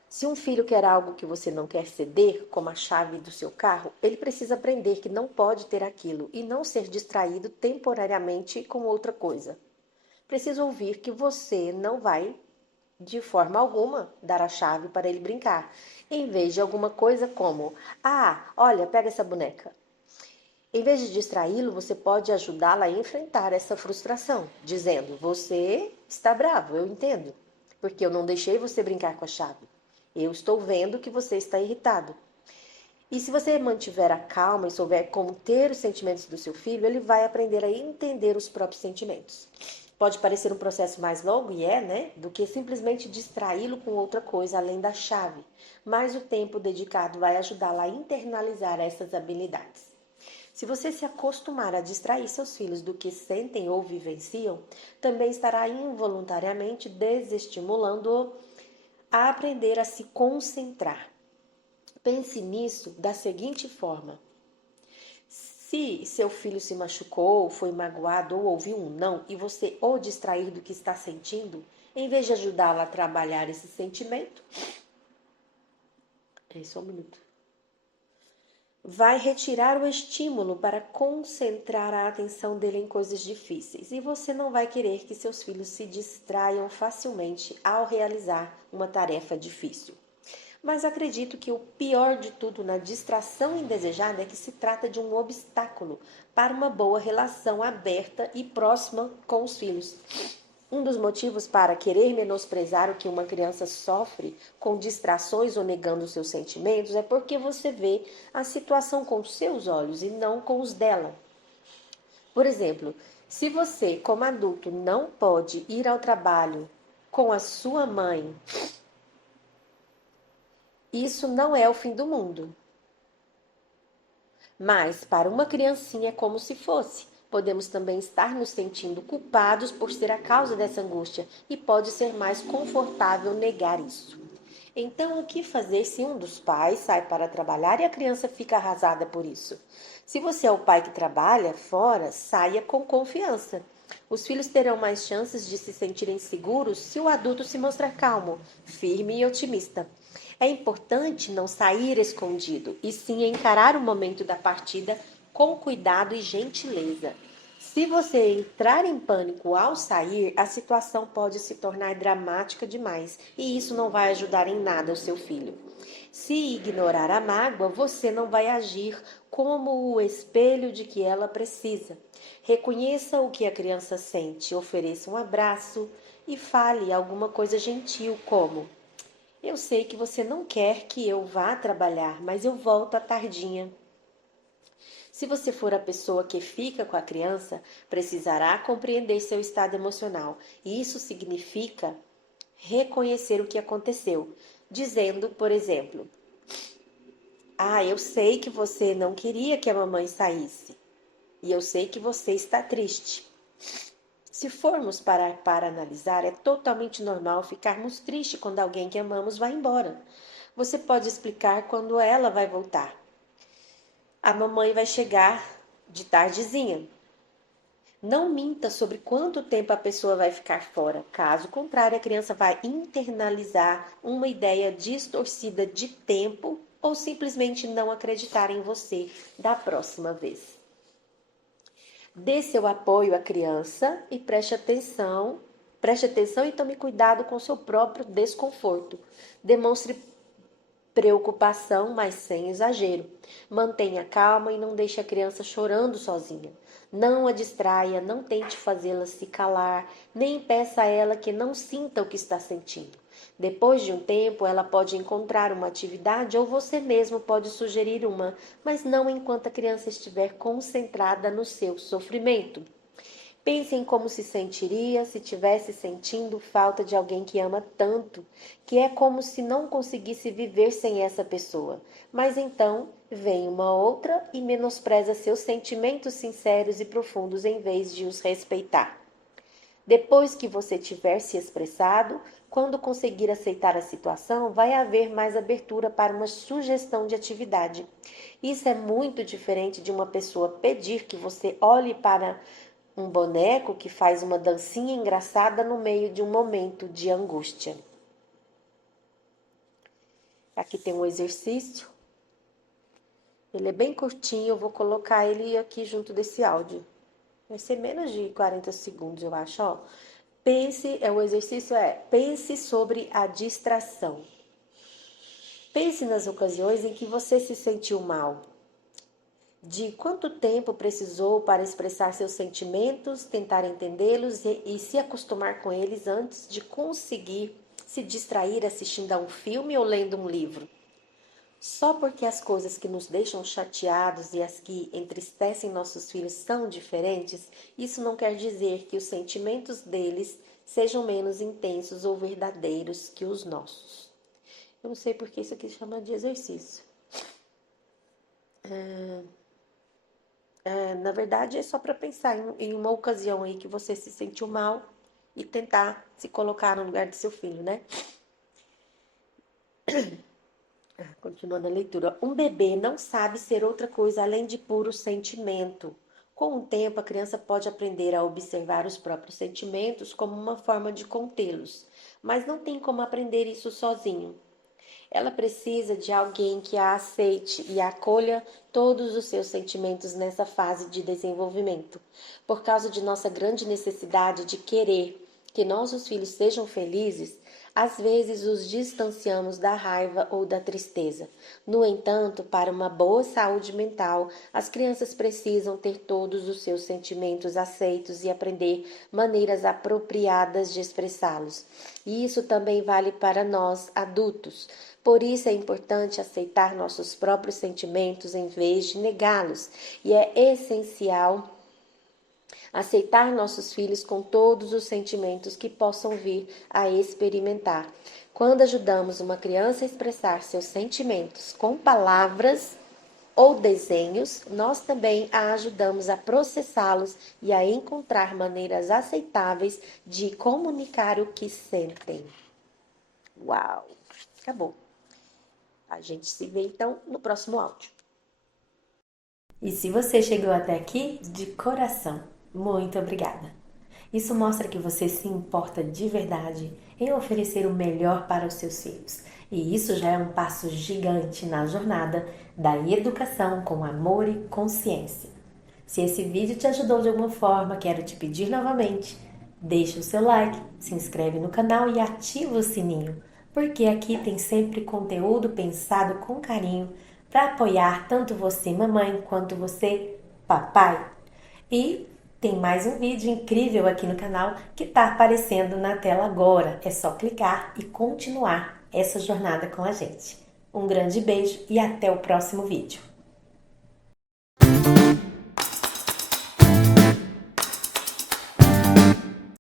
se um filho quer algo que você não quer ceder, como a chave do seu carro, ele precisa aprender que não pode ter aquilo e não ser distraído temporariamente com outra coisa. Precisa ouvir que você não vai, de forma alguma, dar a chave para ele brincar, em vez de alguma coisa como: "Ah, olha, pega essa boneca." Em vez de distraí-lo, você pode ajudá-lo a enfrentar essa frustração, dizendo: "Você está bravo, eu entendo, porque eu não deixei você brincar com a chave. Eu estou vendo que você está irritado." E se você mantiver a calma e souber como ter os sentimentos do seu filho, ele vai aprender a entender os próprios sentimentos. Pode parecer um processo mais longo, e é, né? Do que simplesmente distraí-lo com outra coisa além da chave. Mas o tempo dedicado vai ajudá-lo a internalizar essas habilidades. Se você se acostumar a distrair seus filhos do que sentem ou vivenciam, também estará involuntariamente desestimulando-o a aprender a se concentrar. Pense nisso da seguinte forma: se seu filho se machucou, foi magoado ou ouviu um não e você o distrair do que está sentindo, em vez de ajudá-lo a trabalhar esse sentimento, só um minuto, vai retirar o estímulo para concentrar a atenção dele em coisas difíceis. E você não vai querer que seus filhos se distraiam facilmente ao realizar uma tarefa difícil. Mas acredito que o pior de tudo na distração indesejada é que se trata de um obstáculo para uma boa relação aberta e próxima com os filhos. Um dos motivos para querer menosprezar o que uma criança sofre com distrações ou negando seus sentimentos é porque você vê a situação com seus olhos e não com os dela. Por exemplo, se você, como adulto, não pode ir ao trabalho com a sua mãe, isso não é o fim do mundo. Mas para uma criancinha é como se fosse. Podemos também estar nos sentindo culpados por ser a causa dessa angústia e pode ser mais confortável negar isso. Então, o que fazer se um dos pais sai para trabalhar e a criança fica arrasada por isso? Se você é o pai que trabalha fora, saia com confiança. Os filhos terão mais chances de se sentirem seguros se o adulto se mostrar calmo, firme e otimista. É importante não sair escondido, e sim encarar o momento da partida com cuidado e gentileza. Se você entrar em pânico ao sair, a situação pode se tornar dramática demais, e isso não vai ajudar em nada o seu filho. Se ignorar a mágoa, você não vai agir como o espelho de que ela precisa. Reconheça o que a criança sente, ofereça um abraço e fale alguma coisa gentil como: Eu sei que você não quer que eu vá trabalhar, mas eu volto à tardinha. Se você for a pessoa que fica com a criança, precisará compreender seu estado emocional. E isso significa reconhecer o que aconteceu, dizendo, por exemplo, eu sei que você não queria que a mamãe saísse. E eu sei que você está triste. Se formos parar para analisar, é totalmente normal ficarmos tristes quando alguém que amamos vai embora. Você pode explicar quando ela vai voltar. A mamãe vai chegar de tardezinha. Não minta sobre quanto tempo a pessoa vai ficar fora. Caso contrário, a criança vai internalizar uma ideia distorcida de tempo ou simplesmente não acreditar em você da próxima vez. Dê seu apoio à criança e preste atenção e tome cuidado com seu próprio desconforto. Demonstre preocupação, mas sem exagero. Mantenha calma e não deixe a criança chorando sozinha. Não a distraia, não tente fazê-la se calar, nem peça a ela que não sinta o que está sentindo. Depois de um tempo, ela pode encontrar uma atividade ou você mesmo pode sugerir uma, mas não enquanto a criança estiver concentrada no seu sofrimento. Pense em como se sentiria se tivesse sentindo falta de alguém que ama tanto, que é como se não conseguisse viver sem essa pessoa. Mas então vem uma outra e menospreza seus sentimentos sinceros e profundos em vez de os respeitar. Depois que você tiver se expressado, quando conseguir aceitar a situação, vai haver mais abertura para uma sugestão de atividade. Isso é muito diferente de uma pessoa pedir que você olhe para um boneco que faz uma dancinha engraçada no meio de um momento de angústia. Aqui tem um exercício. Ele é bem curtinho, eu vou colocar ele aqui junto desse áudio. Vai ser menos de 40 segundos, eu acho, ó. O exercício pense sobre a distração. Pense nas ocasiões em que você se sentiu mal. De quanto tempo precisou para expressar seus sentimentos, tentar entendê-los e se acostumar com eles antes de conseguir se distrair assistindo a um filme ou lendo um livro? Só porque as coisas que nos deixam chateados e as que entristecem nossos filhos são diferentes, isso não quer dizer que os sentimentos deles sejam menos intensos ou verdadeiros que os nossos. Eu não sei porque isso aqui chama de exercício. Na verdade, é só para pensar em uma ocasião aí que você se sentiu mal e tentar se colocar no lugar do seu filho, né? Continuando a leitura. Um bebê não sabe ser outra coisa além de puro sentimento. Com o tempo, a criança pode aprender a observar os próprios sentimentos como uma forma de contê-los, mas não tem como aprender isso sozinho. Ela precisa de alguém que a aceite e acolha todos os seus sentimentos nessa fase de desenvolvimento. Por causa de nossa grande necessidade de querer que nossos filhos sejam felizes, às vezes os distanciamos da raiva ou da tristeza. No entanto, para uma boa saúde mental, as crianças precisam ter todos os seus sentimentos aceitos e aprender maneiras apropriadas de expressá-los. E isso também vale para nós, adultos. Por isso é importante aceitar nossos próprios sentimentos em vez de negá-los. E é essencial aceitar nossos filhos com todos os sentimentos que possam vir a experimentar. Quando ajudamos uma criança a expressar seus sentimentos com palavras ou desenhos, nós também a ajudamos a processá-los e a encontrar maneiras aceitáveis de comunicar o que sentem. Uau! Acabou. A gente se vê então no próximo áudio. E se você chegou até aqui, de coração, muito obrigada. Isso mostra que você se importa de verdade em oferecer o melhor para os seus filhos. E isso já é um passo gigante na jornada da educação com amor e consciência. Se esse vídeo te ajudou de alguma forma, quero te pedir novamente, deixa o seu like, se inscreve no canal e ativa o sininho, porque aqui tem sempre conteúdo pensado com carinho para apoiar tanto você, mamãe, quanto você, papai. E tem mais um vídeo incrível aqui no canal que está aparecendo na tela agora. É só clicar e continuar essa jornada com a gente. Um grande beijo e até o próximo vídeo.